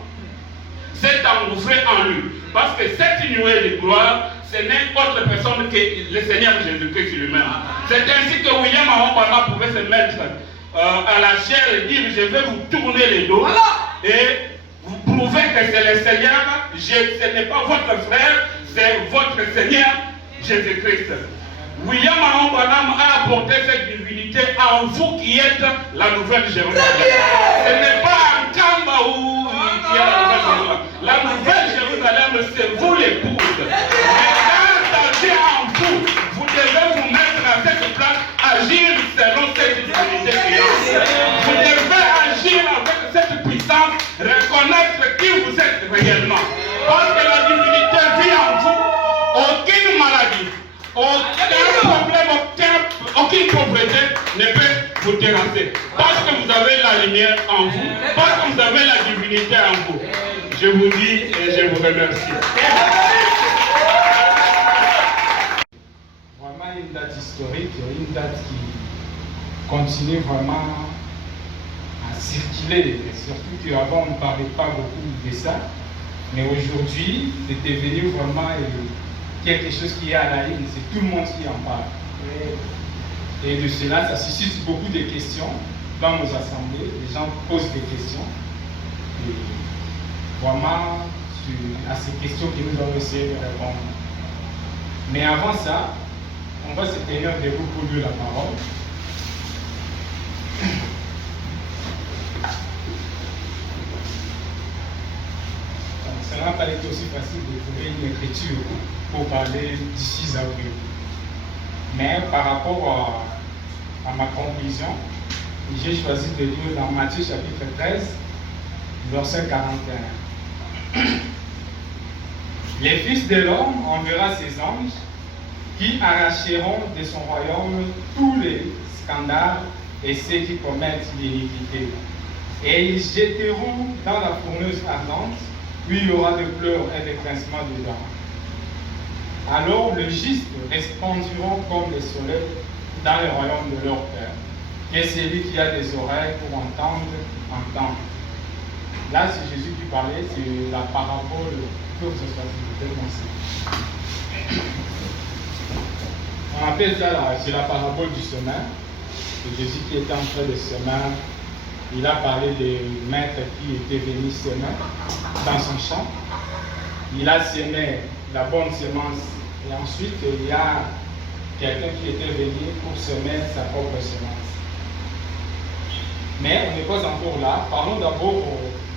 s'est engouffré en lui. Parce que cette nuée de gloire, ce n'est autre personne que le Seigneur Jésus-Christ lui-même. C'est ainsi que William Aaron Branham pouvait se mettre à la chair et dire: je vais vous tourner les dos et vous prouver que c'est le Seigneur, ce n'est pas votre frère, c'est votre Seigneur Jésus-Christ. William Aaron Branham a apporté cette divinité en vous qui êtes la nouvelle Jérusalem. Ce n'est pas un Kamba où il y a la nouvelle Jérusalem. La nouvelle Jérusalem, c'est vous l'épouse. Mais quand agir en vous, vous devez vous mettre à cette place, agir selon cette divinité qui est en vous. Vous devez agir avec cette puissance, reconnaître qui vous êtes réellement. Parce que la divinité vit en vous. Aucune maladie, aucun problème, aucune pauvreté ne peut vous déranger. Parce que vous avez la lumière en vous, parce que vous avez la divinité en vous. Je vous dis et je vous remercie. Vraiment une date historique, une date qui continue vraiment à circuler. Surtout qu'avant on ne parlait pas beaucoup de ça. Mais aujourd'hui, c'est devenu vraiment quelque chose qui est à la ligne, c'est tout le monde qui en parle. Et de cela, ça suscite beaucoup de questions dans nos assemblées. Les gens posent des questions. Et vraiment, à ces questions que nous allons essayer de répondre. Mais avant ça, on va se tenir debout pour lui la parole. Ça n'a pas été aussi facile de trouver une écriture pour parler du 6 avril. Mais par rapport à ma conclusion, j'ai choisi de lire dans Matthieu chapitre 13, verset 41. Les fils de l'homme enverra ses anges qui arracheront de son royaume tous les scandales et ceux qui commettent l'iniquité. Et ils jetteront dans la fourneuse ardente, où il y aura des pleurs et des grincements de dents. Alors les justes resplendiront comme le soleil dans le royaume de leur Père. Et celui qui a des oreilles pour entendre, entende. Là, c'est Jésus qui parlait, c'est la parabole que vous avez choisi. On appelle ça c'est la parabole du semeur. C'est Jésus qui était en train de semer. Il a parlé des maîtres qui étaient venus semer dans son champ. Il a semé la bonne semence et ensuite il y a quelqu'un qui était venu pour semer sa propre semence. Mais on n'est pas encore là. Parlons d'abord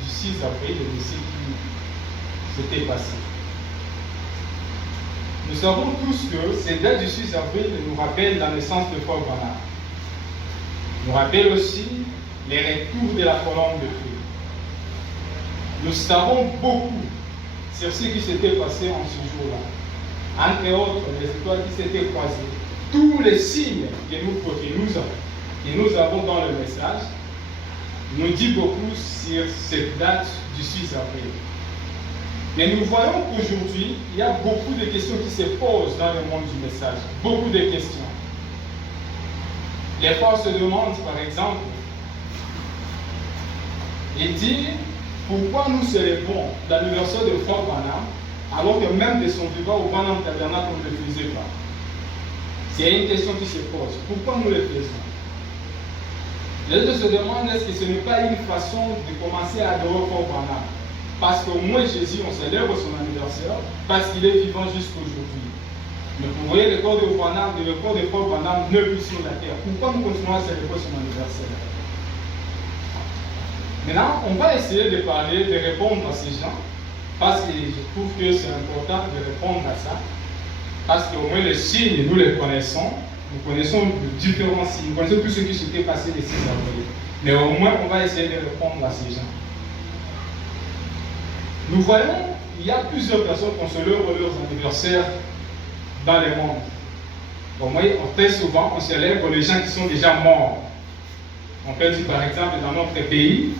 du 6 avril et de ce qui s'était passé. Nous savons tous que cette date du 6 avril nous rappelle la naissance de Paul Branham. Nous rappelle aussi les retours de la colonne de feu. Nous savons beaucoup sur ce qui s'était passé en ce jour-là. Entre autres, les étoiles qui s'étaient croisées. Tous les signes que nous avons dans le message nous disent beaucoup sur cette date du 6 avril. Mais nous voyons qu'aujourd'hui, il y a beaucoup de questions qui se posent dans le monde du message. Beaucoup de questions. Les fois se demandent, par exemple, il dit pourquoi nous célébrons l'anniversaire de Frère Branham alors que même de son vivant au Branham Tabernacle on ne le faisait pas. C'est une question qui se pose. Pourquoi nous le faisons? Les autres se demandent est-ce que ce n'est pas une façon de commencer à adorer Frère Branham? Parce qu'au moins Jésus, on célèbre son anniversaire parce qu'il est vivant jusqu'aujourd'hui. Mais vous voyez, le corps de Paul Branham ne vit sur la terre. Pourquoi nous continuons à célébrer son anniversaire? Maintenant, on va essayer de parler, de répondre à ces gens, parce que je trouve que c'est important de répondre à ça, parce qu'au moins les signes, nous les connaissons, nous connaissons différents signes, nous connaissons tout ce qui s'était passé les 6 avril. Mais au moins, on va essayer de répondre à ces gens. Nous voyons, il y a plusieurs personnes qui célèbrent leurs anniversaires dans le monde. Au moins, très souvent, on célèbre les gens qui sont déjà morts. On peut dire par exemple dans notre pays,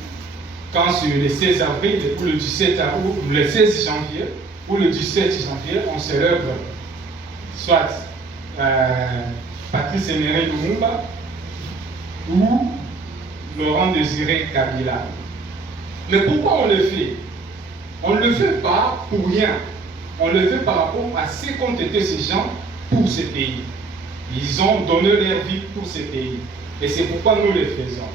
quand sur le 16 avril ou le 17 août, ou le 16 janvier ou le 17 janvier, on célèbre soit Patrice Emery Lumumba ou Laurent Désiré Kabila. Mais pourquoi on le fait? On ne le fait pas pour rien. On le fait par rapport à ce qu'ont été ces gens pour ce pays. Ils ont donné leur vie pour ce pays. Et c'est pourquoi nous le faisons.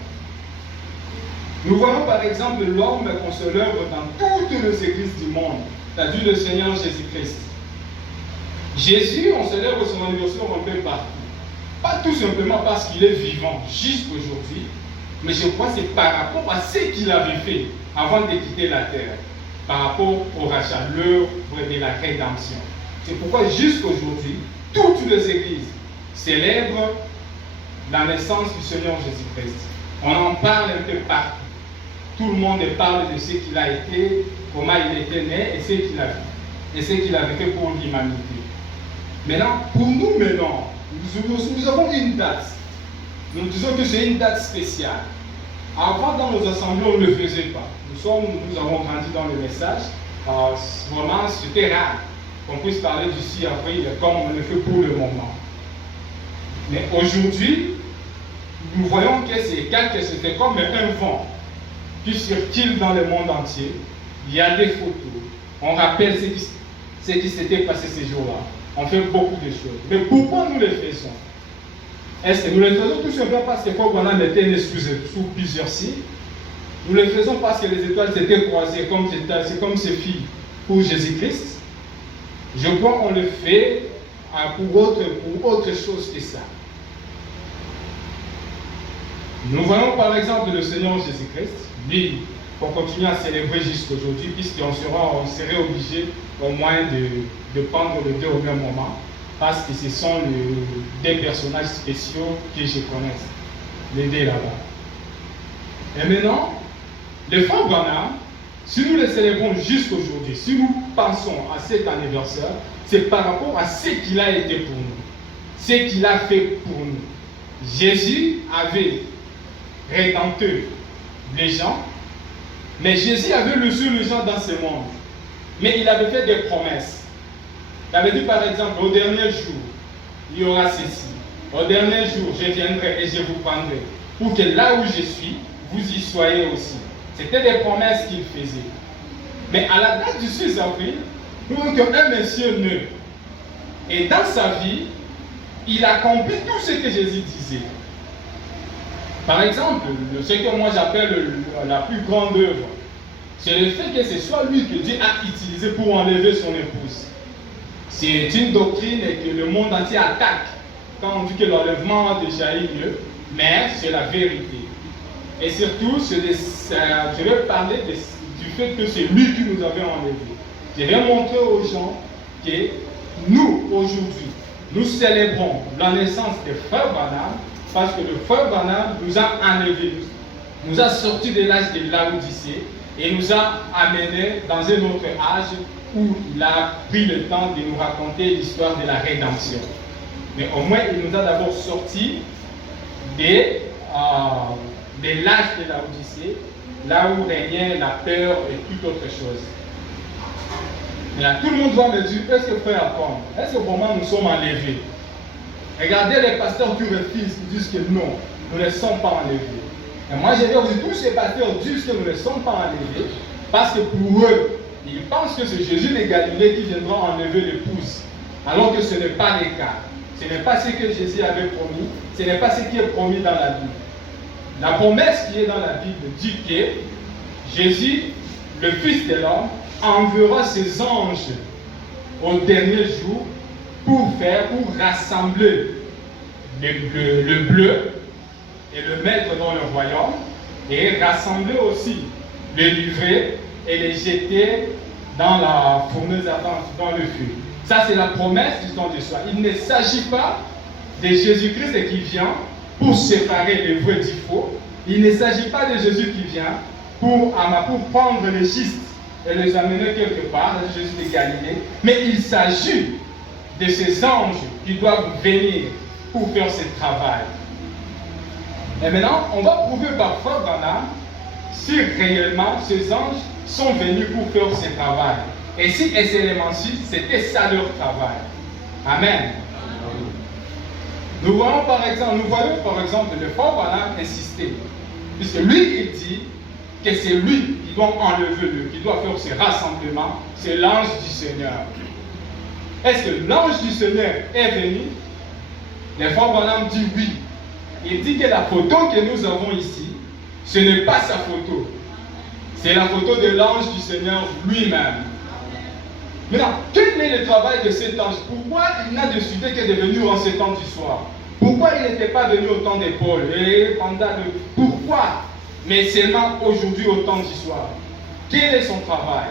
Nous voyons par exemple l'homme qu'on célèbre dans toutes les églises du monde, c'est-à-dire le Seigneur Jésus-Christ. Jésus, on célèbre son anniversaire un peu partout. Pas tout simplement parce qu'il est vivant jusqu'aujourd'hui, mais je crois que c'est par rapport à ce qu'il avait fait avant de quitter la terre, par rapport au rachat, l'œuvre de la rédemption. C'est pourquoi jusqu'aujourd'hui, toutes les églises célèbrent la naissance du Seigneur Jésus-Christ. On en parle un peu partout. Tout le monde parle de ce qu'il a été, comment il était né et ce qu'il a fait. Et ce qu'il avait fait pour l'humanité. Maintenant, pour nous, nous avons une date. Nous disons que c'est une date spéciale. Avant, dans nos assemblées, on ne le faisait pas. Nous avons grandi dans le message. Vraiment, c'était rare qu'on puisse parler du 6 avril comme on le fait pour le moment. Mais aujourd'hui, nous voyons que c'était comme un vent qui circule dans le monde entier. Il y a des photos. On rappelle ce qui s'était passé ces jours-là. On fait beaucoup de choses. Mais pourquoi nous le faisons? Est-ce que nous le faisons tout simplement parce que Paul Branham était né sous plusieurs signes? Nous le faisons parce que les étoiles s'étaient croisées comme ses filles pour Jésus-Christ? Je crois qu'on le fait pour autre chose que ça. Nous voyons par exemple le Seigneur Jésus-Christ, lui, pour continuer à célébrer jusqu'aujourd'hui, puisqu'on serait obligé au moins de prendre les deux au même moment, parce que ce sont des personnages spéciaux que je connais, les deux là-bas. Et maintenant, le frère Branham, si nous les célébrons jusqu'aujourd'hui, si nous pensons à cet anniversaire, c'est par rapport à ce qu'il a été pour nous, ce qu'il a fait pour nous. Jésus avait rédempteur les gens, mais Jésus avait reçu les gens dans ce monde. Mais il avait fait des promesses. Il avait dit par exemple, au dernier jour, il y aura ceci. Au dernier jour, je viendrai et je vous prendrai, pour que là où je suis, vous y soyez aussi. C'était des promesses qu'il faisait. Mais à la date du 6 avril, nous voyons qu'un monsieur naît. Et dans sa vie, il accomplit tout ce que Jésus disait. Par exemple, ce que moi j'appelle la plus grande œuvre, c'est le fait que ce soit lui que Dieu a utilisé pour enlever son épouse. C'est une doctrine que le monde entier attaque quand on dit que l'enlèvement a déjà eu lieu, mais c'est la vérité. Et surtout, je vais parler du fait que c'est lui qui nous avait enlevés. Je vais montrer aux gens que nous, aujourd'hui, nous célébrons la naissance de Frère Branham parce que le Frère Branham nous a enlevés, nous a sortis de l'âge de l'Odyssée et nous a amenés dans un autre âge où il a pris le temps de nous raconter l'histoire de la rédemption. Mais au moins, il nous a d'abord sortis de l'âge de l'Odyssée, là où régnait la peur et toute autre chose. Et là, tout le monde va me dire, est-ce que frère apprend? Est-ce que vraiment nous sommes enlevés? Regardez les pasteurs qui refusent, qui disent que non, nous ne sommes pas enlevés. Et moi, je vais vous dire, tous ces pasteurs disent que nous ne sommes pas enlevés, parce que pour eux, ils pensent que c'est Jésus de Galilée qui viendra enlever l'épouse, alors que ce n'est pas le cas. Ce n'est pas ce que Jésus avait promis, ce n'est pas ce qui est promis dans la Bible. La promesse qui est dans la Bible dit que Jésus, le Fils de l'homme, enverra ses anges au dernier jour pour rassembler le bleu et le mettre dans le royaume, et rassembler aussi les livrets et les jeter dans la fournaise ardente, dans le feu. Ça, c'est la promesse du temps de soi. Il ne s'agit pas de Jésus-Christ qui vient pour séparer les vrais du faux. Il ne s'agit pas de Jésus qui vient pour prendre les justes et les amener quelque part, Jésus de Galilée. Mais il s'agit de ces anges qui doivent venir pour faire ce travail. Et maintenant, on va prouver par Frère Branham si réellement ces anges sont venus pour faire ce travail. Et si élément-ci, c'était ça leur travail. Amen. Nous voyons par exemple le Frère Branham insister. Puisque lui, il dit que c'est lui qui doit enlever qui doit faire ce rassemblement, c'est l'ange du Seigneur. Est-ce que l'ange du Seigneur est venu? Le Frère Branham dit oui. Il dit que la photo que nous avons ici, ce n'est pas sa photo. C'est la photo de l'ange du Seigneur lui-même. Maintenant, quel est le travail de cet ange? Pourquoi il n'a décidé que de venir en ce temps du soir? Pourquoi il n'était pas venu au temps des Paul? Pourquoi? Mais seulement aujourd'hui au temps du soir. Quel est son travail?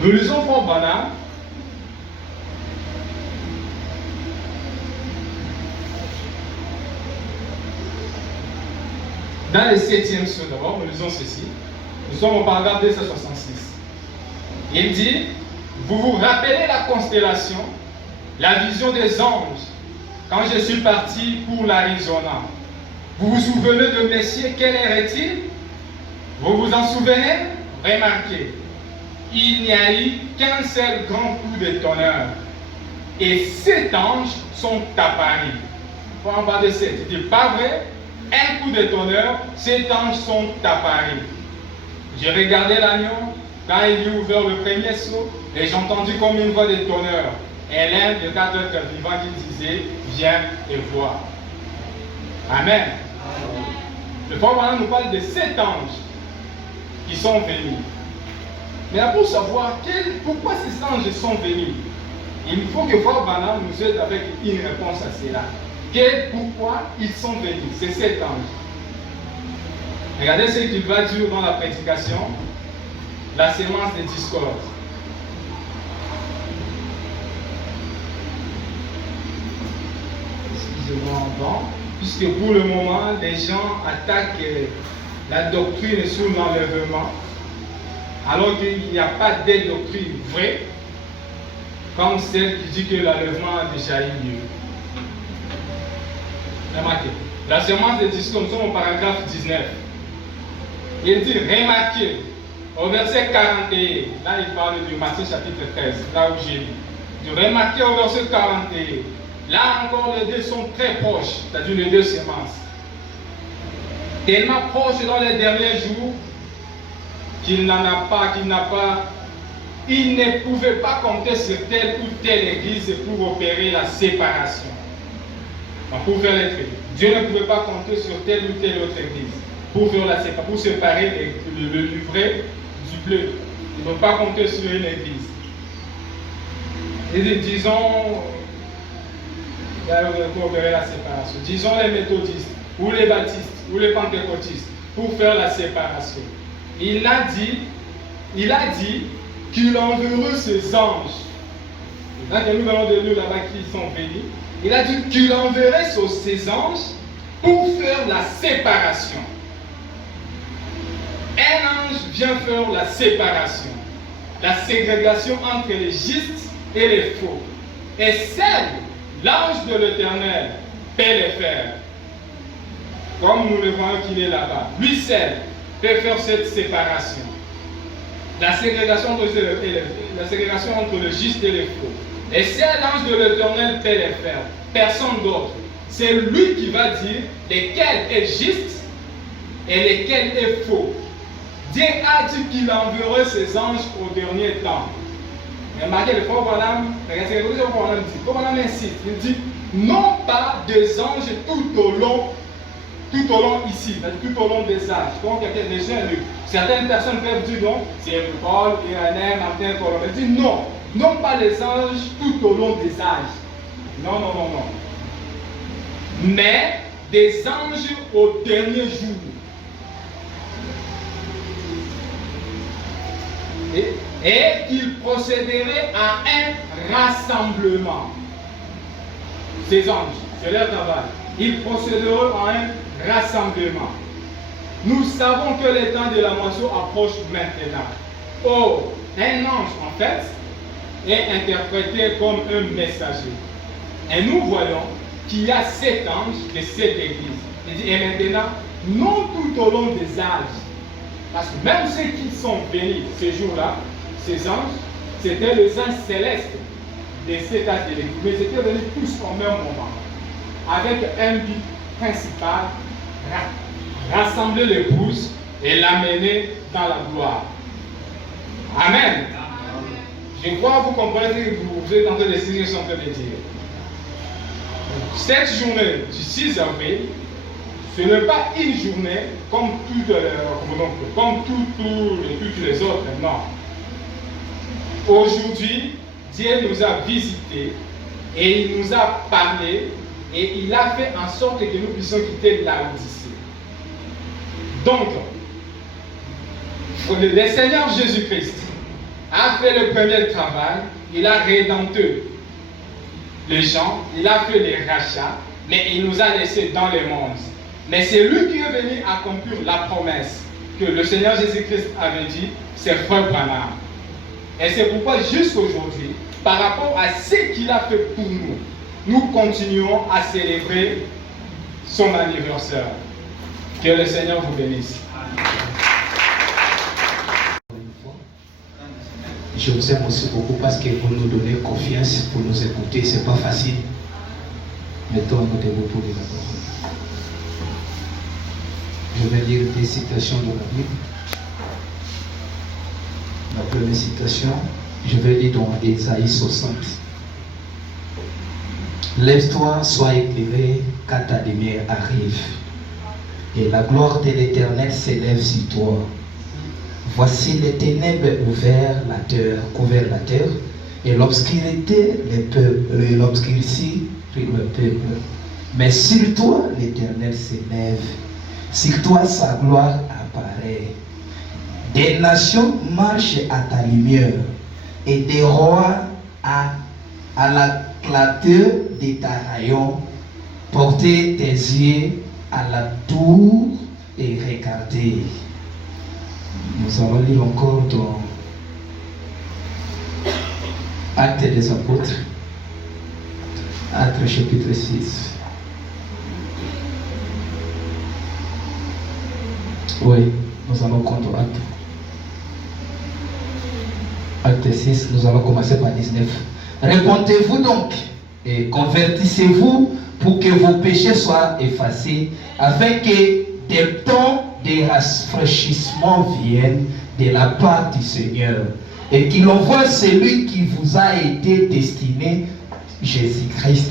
Nous lisons Frère Branham. Dans le 7e psaume d'abord, nous lisons ceci. Nous sommes au paragraphe 266. Il dit, vous vous rappelez la constellation, la vision des anges, quand je suis parti pour l'Arizona. Vous vous souvenez de Messier, quelle heure est-il? Vous vous en souvenez? Remarquez, il n'y a eu qu'un seul grand coup de tonnerre. Et 7 anges sont apparus. On parle de 7. Il dit, pas vrai? Un coup de tonnerre, 7 anges sont apparus. J'ai regardé l'agneau, quand il eut ouvert le premier sceau, et j'ai entendu comme une voix de tonnerre. Et l'un des 4 êtres vivants qui disait, viens et vois. Amen. Le Frère Branham nous parle de 7 anges qui sont venus. Mais là, pour savoir pourquoi ces anges sont venus, il faut que Frère Branham nous aide avec une réponse à cela. Pourquoi ils sont venus, ces 7 anges? Regardez ce qu'il va dire dans la prédication, la sémence des discordes. Excusez-moi encore, puisque pour le moment, les gens attaquent la doctrine sur l'enlèvement, alors qu'il n'y a pas de doctrine vraie, comme celle qui dit que l'enlèvement a déjà eu lieu. Remarquez, la sémence des discours, nous sommes au paragraphe 19. Il dit, remarquez, au verset 41, là il parle du Matthieu chapitre 13, là où j'ai lu. Remarquez au verset 41, là encore les deux sont très proches, c'est-à-dire les deux sémences. Tellement proches dans les derniers jours qu'il ne pouvait pas compter sur telle ou telle église pour opérer la séparation. Pour faire les traits. Dieu ne pouvait pas compter sur telle ou telle autre église pour faire la séparation, pour séparer le vrai du bleu. Il ne peut pas compter sur une église. Et disons, pour opérer la séparation, disons les méthodistes, ou les baptistes, ou les pentecôtistes, pour faire la séparation. Il a dit qu'il enverrait ses anges. Là, nous venons de nous là-bas qui sont venus. Il a dit qu'il enverrait ses anges pour faire la séparation. Un ange vient faire la séparation, la ségrégation entre les justes et les faux. Et seul l'ange de l'Éternel peut le faire. Comme nous le voyons qu'il est là-bas. Lui seul peut faire cette séparation. La ségrégation entre le juste et le faux. Et seul l'ange de l'Éternel peut le faire. Personne d'autre. C'est lui qui va dire lequel est juste et lequel est faux. Dieu a dit qu'il enverrait ses anges au dernier temps. Remarquez le Frère Branham, regardez ce que le Frère Branham dit. Le Frère Branham insiste, il dit non pas des anges tout au long ici, tout au long des âges. Donc certaines personnes peuvent dire non, c'est Paul, Irénée, Martin, Paul. Il dit non, Non pas les anges tout au long des âges. Non, non, non, non. Mais des anges au dernier jour. Et qu'ils procéderaient à un rassemblement. Ces anges, c'est leur travail. Ils procéderont à un rassemblement. Nous savons que le temps de la moisson approche maintenant. Or, un ange, en fait, est interprété comme un messager. Et nous voyons qu'il y a 7 anges de cette église. Et maintenant, non tout au long des âges, parce que même ceux qui sont venus ce jour-là, ces anges, c'était les anges célestes de cet âge de l'église. Mais c'était venus tous au même moment, avec un but principal, rassembler l'épouse et l'amener dans la gloire. Amen. Je crois que vous comprenez que vous êtes en train de saisir ce que je suis en train de dire. Cette journée du 6 avril, ce n'est pas une journée comme toutes les autres, non. Aujourd'hui, Dieu nous a visités et il nous a parlé et il a fait en sorte que nous puissions quitter l'Odyssée. Donc, le Seigneur Jésus-Christ a fait le premier travail, il a rédempté les gens, il a fait les rachats, mais il nous a laissés dans le monde. Mais c'est lui qui est venu accomplir la promesse que le Seigneur Jésus-Christ avait dit, c'est Frère Branham. Et c'est pourquoi jusqu'aujourd'hui, par rapport à ce qu'il a fait pour nous, nous continuons à célébrer son anniversaire. Que le Seigneur vous bénisse. Je vous aime aussi beaucoup parce que vous nous donnez confiance pour nous écouter. C'est pas facile. Mettons à côté de vous pour les apporter. Je vais lire des citations de la Bible. La première citation, je vais lire dans Ésaïe 60. Lève-toi, sois éclairé, car ta lumière arrive. Et la gloire de l'Éternel s'élève sur toi. Voici les ténèbres couvert la terre, et l'obscurité l'obscurcit le peuple. Mais sur toi, l'Éternel s'élève. Sur toi, sa gloire apparaît. Des nations marchent à ta lumière, et des rois à la clarté de ta rayon. Portez tes yeux à la tour et regardez. Nous allons lire encore dans Actes des Apôtres, Actes chapitre 6. Oui, nous allons contre Actes. Acte 6, nous allons commencer par 19. Répondez-vous donc et convertissez-vous pour que vos péchés soient effacés, afin que des temps de rafraîchissement viennent de la part du Seigneur, et qu'il envoie celui qui vous a été destiné, Jésus-Christ,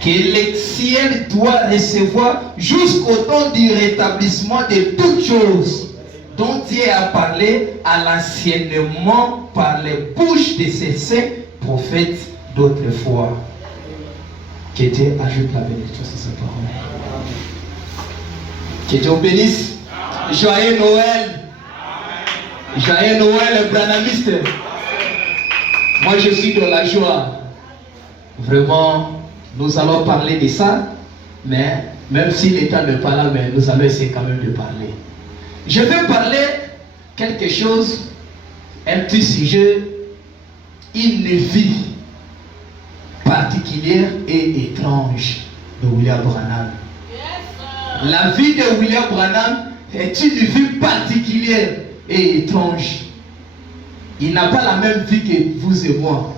que le ciel doit recevoir jusqu'au temps du rétablissement de toutes choses, dont Dieu a parlé à l'anciennement par les bouches de ses saints prophètes d'autrefois. Que Dieu ajoute la bénédiction sur sa parole. Que Dieu bénisse. Joyeux Noël. Joyeux Noël, branhamiste. Moi, je suis dans la joie. Vraiment, nous allons parler de ça. Mais même si l'État n'est pas là, mais nous allons essayer quand même de parler. Je vais parler quelque chose, un petit sujet, une vie particulière et étrange de William Branham. La vie de William Branham est une vie particulière et étrange. Il n'a pas la même vie que vous et moi.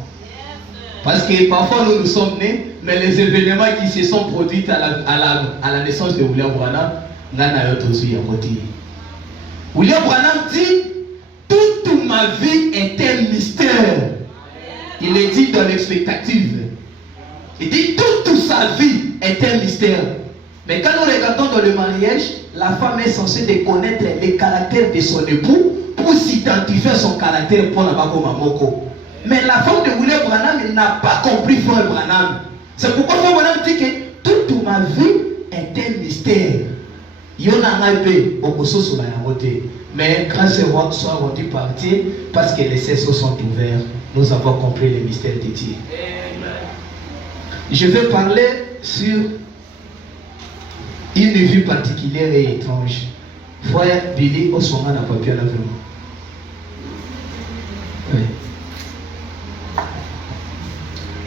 Parce que parfois nous sommes nés, mais les événements qui se sont produits à la naissance de William Branham, William Branham dit, toute ma vie est un mystère. Il est dit dans l'expectative. Il dit, toute sa vie est un mystère. Mais quand nous regardons dans le mariage, la femme est censée connaître les caractères de son époux pour s'identifier à son caractère pour la Bako Mamoko. Mais la femme de William Branham n'a pas compris Frère Branham. C'est pourquoi Frère Branham dit que toute ma vie est un mystère. Mais grâce à vous, soit rendu parti parce que les cerceaux sont ouverts. Nous avons compris les mystères de Dieu. Je vais parler sur une vue particulière et étrange. Frère Billy Oswanga n'a pas pu aller vraiment. Oui.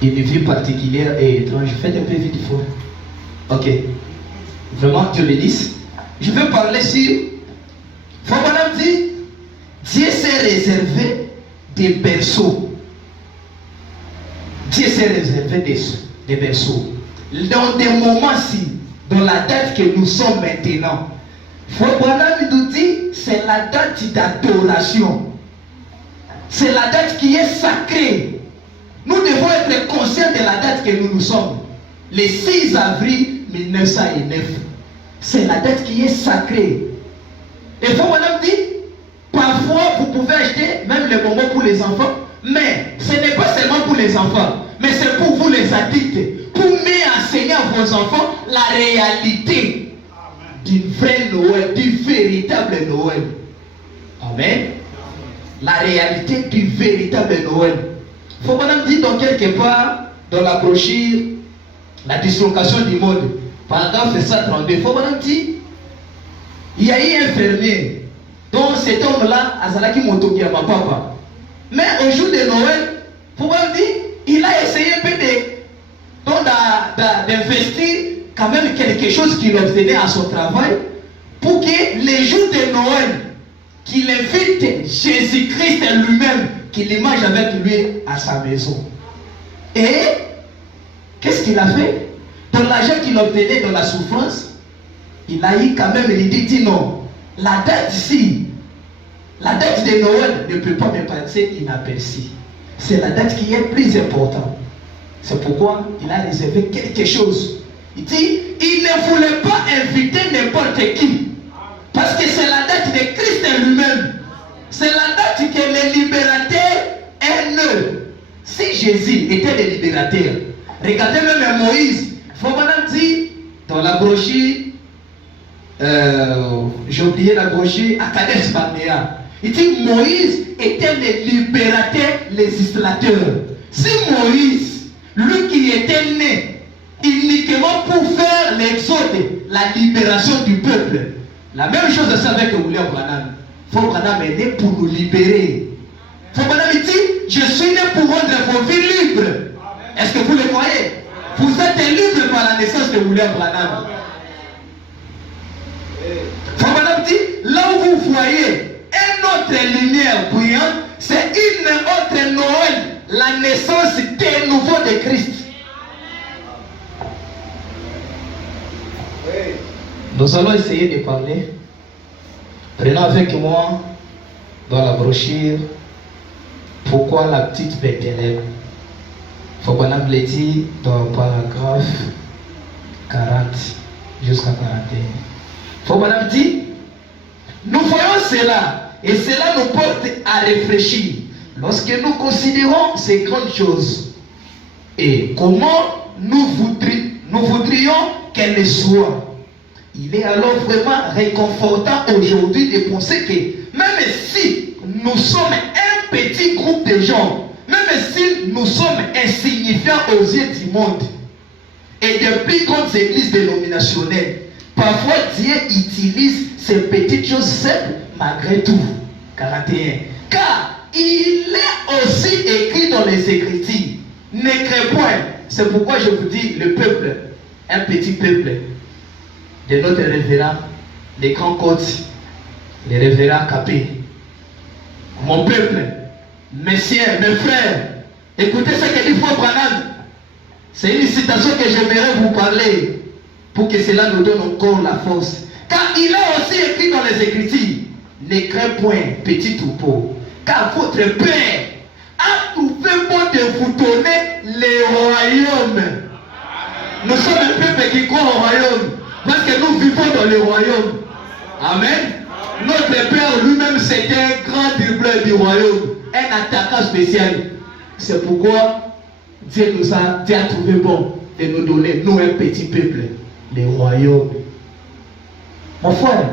Une vue particulière et étrange. Faites un peu vite, il faut. Ok. Vraiment, Dieu bénisse. Je vais parler sur. Frère Branham dit Dieu s'est réservé des berceaux. Dieu s'est réservé des berceaux. Dans des moments-ci, dans la date que nous sommes maintenant, Frère Branham nous dit c'est la date d'adoration. C'est la date qui est sacrée. Nous devons être conscients de la date que nous sommes. Le 6 avril 1909. C'est la date qui est sacrée. Et Frère Branham dit, parfois vous pouvez acheter même les bonbons pour les enfants, mais ce n'est pas seulement pour les enfants, mais c'est pour vous les adultes, pour mieux enseigner à vos enfants la réalité du vrai Noël, du véritable Noël. Amen. La réalité du véritable Noël. Frère Branham dit donc quelque part dans la brochure la dislocation du monde, paragraphe 132, Frère Branham dit il y a eu un fermier dont cet homme-là Azalaki Motoki à ma papa. Mais au jour de Noël, Frère Branham dit il a essayé un peu d'investir quand même quelque chose qu'il obtenait à son travail pour que les jours de Noël qu'il invite Jésus-Christ lui-même, qu'il image avec lui à sa maison. Et qu'est-ce qu'il a fait? Dans l'argent qu'il obtenait dans la souffrance, il a eu quand même, il dit non, la date ici, la date de Noël ne peut pas me passer inaperçue. C'est la date qui est plus importante. C'est pourquoi il a réservé quelque chose. Il dit, il ne voulait pas inviter n'importe qui. Parce que c'est la date de Christ lui-même. C'est la date que le libérateur est né. Si Jésus était le libérateur, regardez même Moïse. Frère Branham dit dans la brochure, j'ai oublié la brochure, à Kadesh Barnea. Il dit Moïse était le libérateur législateur. Si Moïse, lui qui était né uniquement pour faire l'exode, la libération du peuple, la même chose c'est avec William Branham. Frère Branham est né pour nous libérer. Frère Branham dit je suis né pour rendre vos vies libres. Est-ce que vous le croyez? Vous êtes libres par la naissance de William Branham. Frère Branham dit là où vous voyez une autre lumière brillante, c'est une autre Noël, la naissance de nouveau de Christ. Nous allons essayer de parler. Prenons avec moi dans la brochure pourquoi la petite Bethléem. Faut qu'on ait dit dans le paragraphe 40 jusqu'à 41. Faut qu'on ait dit nous voyons cela et cela nous porte à réfléchir lorsque nous considérons ces grandes choses et comment nous voudrions qu'elles soient. Il est alors vraiment réconfortant aujourd'hui de penser que même si nous sommes un petit groupe de gens, même si nous sommes insignifiants aux yeux du monde et des plus grandes églises dénominationnelles, parfois Dieu utilise ces petites choses simples malgré tout. 41. Car il est aussi écrit dans les Écritures, n'écris point. C'est pourquoi je vous dis le peuple, un petit peuple de notre révérend, les grands côtes, les révérends Capé. Mon peuple, messieurs, mes frères, écoutez ce que dit Frère Branham. C'est une citation que j'aimerais vous parler pour que cela nous donne encore la force. Car il est aussi écrit dans les Écritures, ne crains point, petit troupeau, car votre Père a trouvé bon de vous donner les royaumes. Nous sommes un peuple qui croit au royaume, parce que nous vivons dans le royaume. Amen. Notre Père lui-même, c'était un grand dribbleur du royaume, un attaquant spécial. C'est pourquoi Dieu a trouvé bon de nous donner, nous, un petit peuple, les royaumes. Mon frère,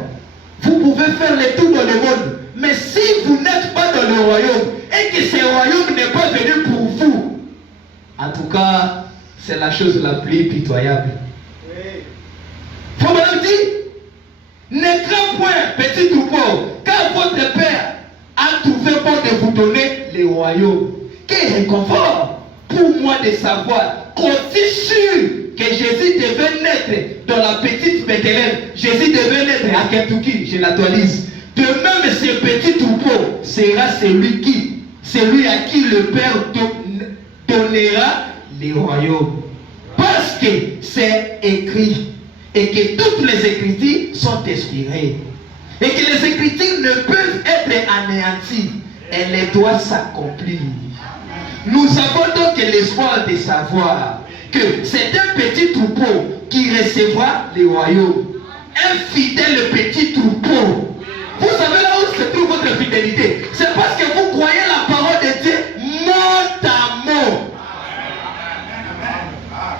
vous pouvez faire le tour dans le monde, mais si vous n'êtes pas dans le royaume et que ce royaume n'est pas venu pour vous, en tout cas, c'est la chose la plus pitoyable. Faut me dire, ne crains point, petit troupeau, car votre Père a trouvé bon de vous donner le royaume. Quel réconfort pour moi de savoir qu'aussi sûr que Jésus devait naître dans la petite Bethléem, Jésus devait naître à Kentucky, je l'actualise. De même, ce petit troupeau sera celui à qui le Père donnera le royaume. Parce que c'est écrit et que toutes les Écritures sont inspirées et que les Écritures ne peuvent être anéanties. Elle doit s'accomplir. Nous avons donc l'espoir de savoir que c'est un petit troupeau qui recevra le royaume. Un fidèle petit troupeau. Vous savez là où se trouve votre fidélité? C'est parce que vous croyez la parole de Dieu mot à mot.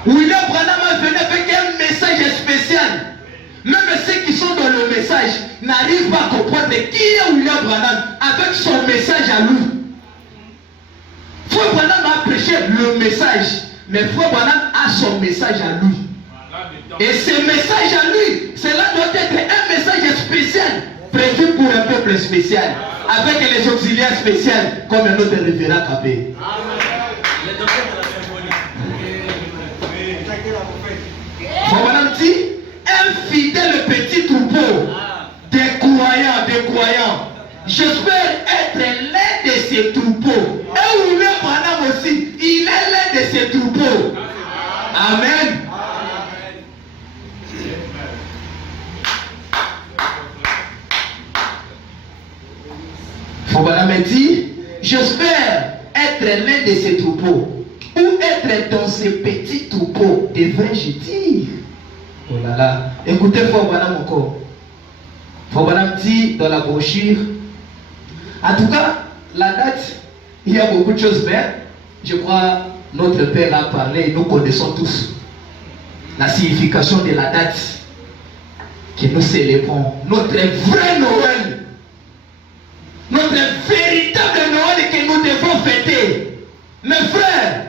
William Branham a venu avec un message spécial. Même ceux qui sont dans le message n'arrivent pas à comprendre qui est William Branham avec son message à lui. Frère Branham a prêché le message, mais Frère Branham a son message à lui. Et ce message à lui, cela doit être un message spécial, prévu pour un peuple spécial, avec les auxiliaires spéciaux, comme notre révérend Kabé. Frère Branham dit, un fidèle petit troupeau, des croyants. J'espère être l'un de ces troupeaux. Et William Branham aussi, il est l'un de ces troupeaux. Amen. Branham dit, j'espère être l'un de ces troupeaux. Ou être dans ces petits troupeaux, devrais-je dire? Oh là là. Écoutez Frère Branham encore. Frère Branham dit dans la brochure. En tout cas, la date, il y a beaucoup de choses, mais je crois notre Père a parlé, nous connaissons tous la signification de la date que nous célébrons. Notre vrai Noël, notre véritable Noël que nous devons fêter. Mes frères,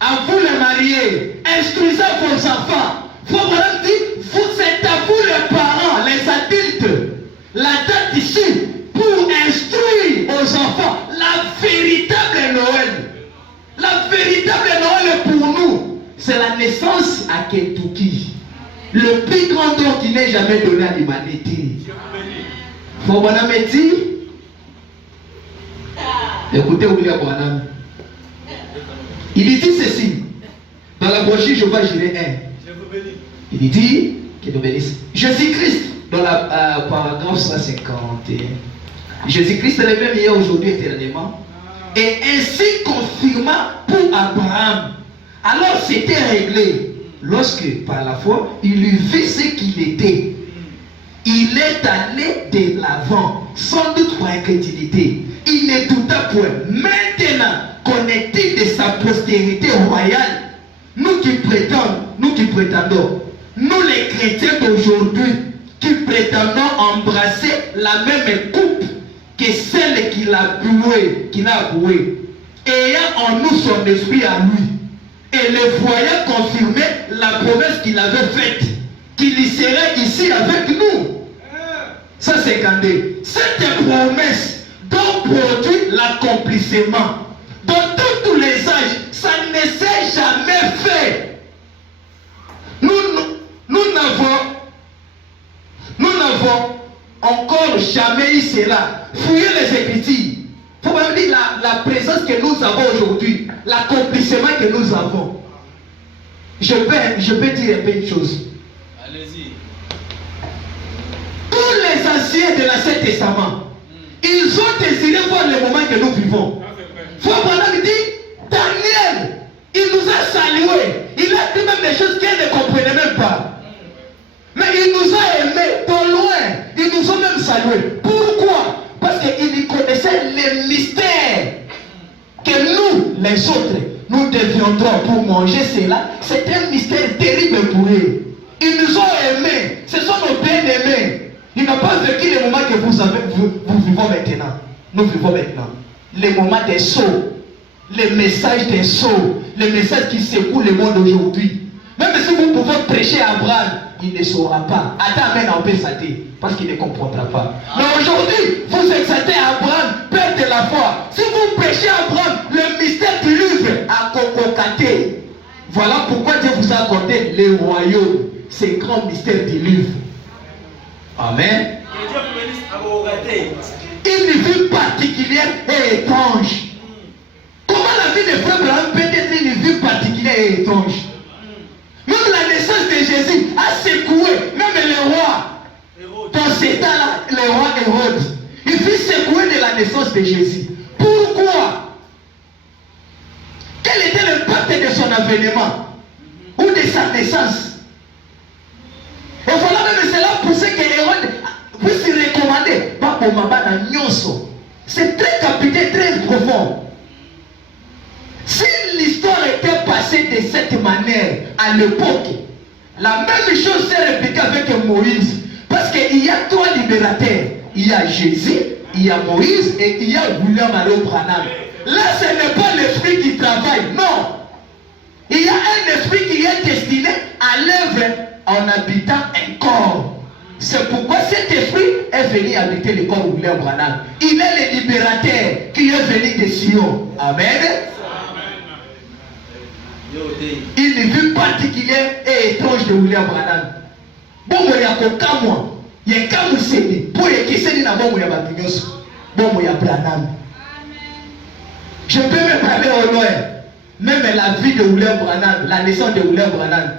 à vous les mariés, instruisez vos enfants. Frère Branham dit, vous êtes à vous les parents, les adultes. La date ici, pour instruire aux enfants la véritable Noël. La véritable Noël pour nous, c'est la naissance à Kentucky. Le plus grand don qui n'ait jamais donné à l'humanité. Frère Branham dit, écoutez William Branham. Il dit ceci. Dans la brochure, je vois J'irai 1. Il dit, qu'il nous bénisse. Jésus-Christ, dans la paragraphe 151. Jésus-Christ est le même hier, aujourd'hui, éternellement. Et ainsi confirma pour Abraham. Alors c'était réglé. Lorsque, par la foi, il eut vu ce qu'il était. Il est allé de l'avant, sans doute par incrédulité. Il ne douta point. Maintenant, connaît-il de sa postérité royale? Nous qui prétendons, nous les chrétiens d'aujourd'hui, qui prétendons embrasser la même coupe que celle qu'il a bouée, ayant en nous son esprit à lui, et le voyant confirmer la promesse qu'il avait faite, qu'il y serait ici avec nous. Ça c'est candé. Cette promesse dont produit l'accomplissement. Dans tous les âges, ça ne s'est jamais fait. Nous n'avons encore jamais eu cela. Fouillez les Écritures. Il faut même dire la présence que nous avons aujourd'hui, l'accomplissement que nous avons. Je peux dire un peu une chose. Allez-y. Tous les anciens de l'Ancien Testament, ils ont désiré voir le moment que nous vivons. Frère Branham dit, Daniel, il nous a salués. Il a dit même des choses qu'elle ne comprenait même pas. Mais il nous a aimés de loin. Ils nous ont même salués. Pourquoi? Parce qu'il connaissait les mystères que nous, les autres, nous deviendrons pour manger cela, c'est un mystère terrible pour eux. Ils nous ont aimés, ce sont nos bien-aimés. Ils n'ont pas vécu les moments que vous vivons maintenant. Nous vivons maintenant. Les moments des sauts, les messages des sauts, les messages qui secouent le monde aujourd'hui. Même si vous pouvez prêcher à Abraham, il ne saura pas. Attends, amen, on peut s'attendre, parce qu'il ne comprendra pas. Mais aujourd'hui, vous exaltez Abraham, père de la foi. Si vous prêchez à Abraham, le mystère du livre a convocaté. Voilà pourquoi Dieu vous a accordé le royaume, ces grands mystères du livre. Amen. Une vie particulière et étrange. Comment la vie de frère Abraham peut être une vie particulière et étrange? Même la naissance de Jésus a secoué, même le roi. Dans cet temps-là, le roi Hérode, il fut secoué de la naissance de Jésus. Pourquoi? Quel était l'impact de son avènement ou de sa naissance? Et voilà même cela pour ce que Hérode puisse recommander. C'est très capital, très profond. Si l'histoire était passée de cette manière à l'époque, la même chose s'est répétée avec Moïse. Parce qu'il y a trois libérateurs. Il y a Jésus, il y a Moïse et il y a William Allen Branham. Là, ce n'est pas l'esprit qui travaille, non. Il y a un esprit qui est destiné à l'œuvre en habitant un corps. C'est pourquoi cet esprit est venu habiter le corps de William Branham. Il est le libérateur qui est venu de Sion. Amen. Une vie particulière et étrange de William Branham. Bon, il y a qu'un mois. Il y a qu'un mois. Pour les qui s'est dit d'abord, il y a bon, il y a Branham. Je peux me parler au loin. Même la vie de William Branham, la naissance de William Branham,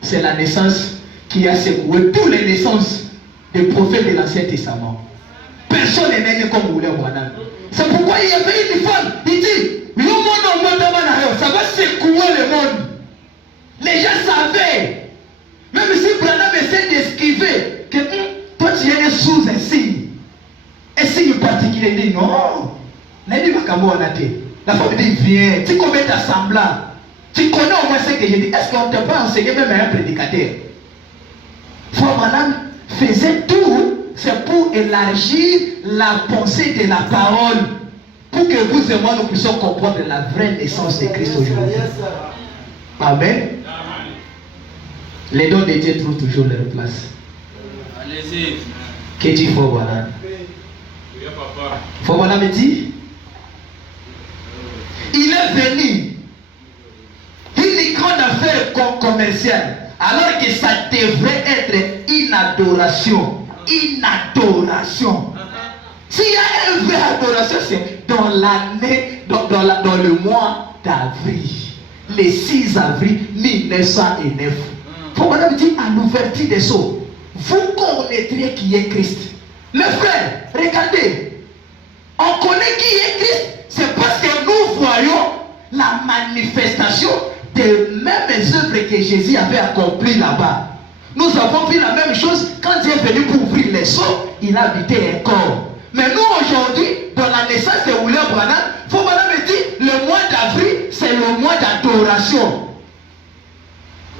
c'est la naissance qui a secoué toutes les naissances des prophètes de l'Ancien Testament. Personne n'est né comme William Branham. C'est pourquoi il y avait une femme, il dit, ça va secouer le monde. Les gens savaient. Même si Branham essaie d'esquiver que toi tu es sous un signe particulier, il dit non. La femme dit viens, tu connais ta semblable. Tu connais au moins ce que j'ai dit. Est-ce qu'on ne t'a pas enseigné même à un prédicateur? Frère Branham faisait tout, c'est pour élargir la pensée de la parole. Pour que vous et moi nous puissions comprendre la vraie naissance de Christ aujourd'hui. Amen. Les dons de Dieu trouvent toujours leur place. Allez-y. Que dit Frère Branham? Frère Branham me dit, il est venu une grande affaire commerciale, alors que ça devrait être une adoration. Une adoration. S'il y a une vraie adoration, c'est dans l'année, dans le mois d'avril, le 6 avril 1909. Pour moi, dit à l'ouverture des eaux, vous connaîtrez qui est Christ. Les frères, regardez, on connaît qui est Christ, c'est parce que nous voyons la manifestation des mêmes œuvres que Jésus avait accomplies là-bas. Nous avons vu la même chose quand Dieu est venu pour ouvrir les seaux, il habitait un corps. Mais nous aujourd'hui, dans la naissance de William Branham, faut Branham me dire, le mois d'avril, c'est le mois d'adoration.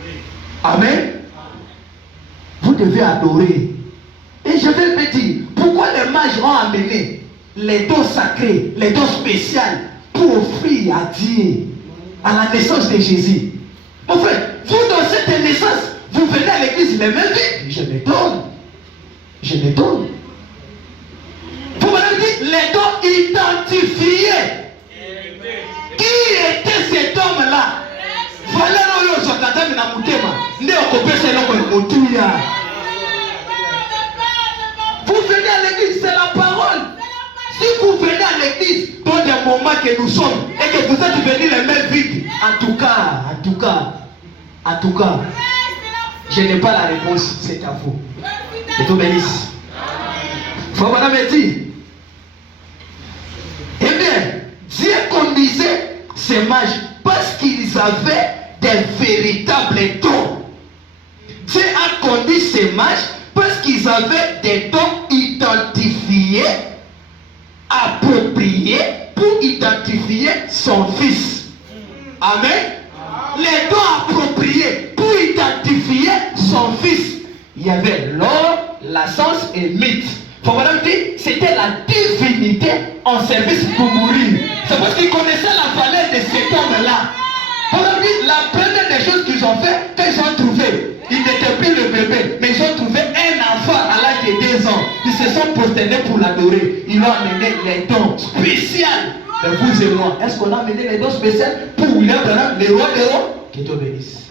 Oui. Amen. Vous devez adorer. Et je vais me dire, pourquoi les mages ont amené les dons sacrés, les dons spéciaux pour offrir à Dieu, à la naissance de Jésus? Mon frère, vous dans cette naissance, vous venez à l'église les mêmes vies. Je m'étonne. Je m'étonne. Vous m'avez dit, les dons identifiés. Qui était cet homme-là? Voilà vous venez à l'église, c'est la parole. Si vous venez à l'église dans des moments que nous sommes et que vous êtes venus les mêmes vides, en tout cas, je n'ai pas la réponse, c'est à vous. Et tout bénisse. Faut voilà me dire. Eh bien, Dieu conduisait ces mages parce qu'ils avaient des véritables dons. Dieu a conduit ces mages parce qu'ils avaient des dons identifiés, appropriés pour identifier son fils. Amen. Les dons appropriés pour identifier son fils. Il y avait l'or, la sens et mythe. Faut madame dire, c'était la divinité en service pour mourir. C'est parce qu'ils connaissaient la valeur de cet homme-là. Faut madame dire, la première des choses qu'ils ont fait, quand ils ont trouvé, ils n'étaient plus le bébé, mais ils ont trouvé un enfant à l'âge de 2 ans. Ils se sont prosternés pour l'adorer. Ils ont amené les dons spéciaux de vous et moi. Est-ce qu'on a amené les dons spéciaux pour William Branham, le roi des rois? Que Dieu bénisse.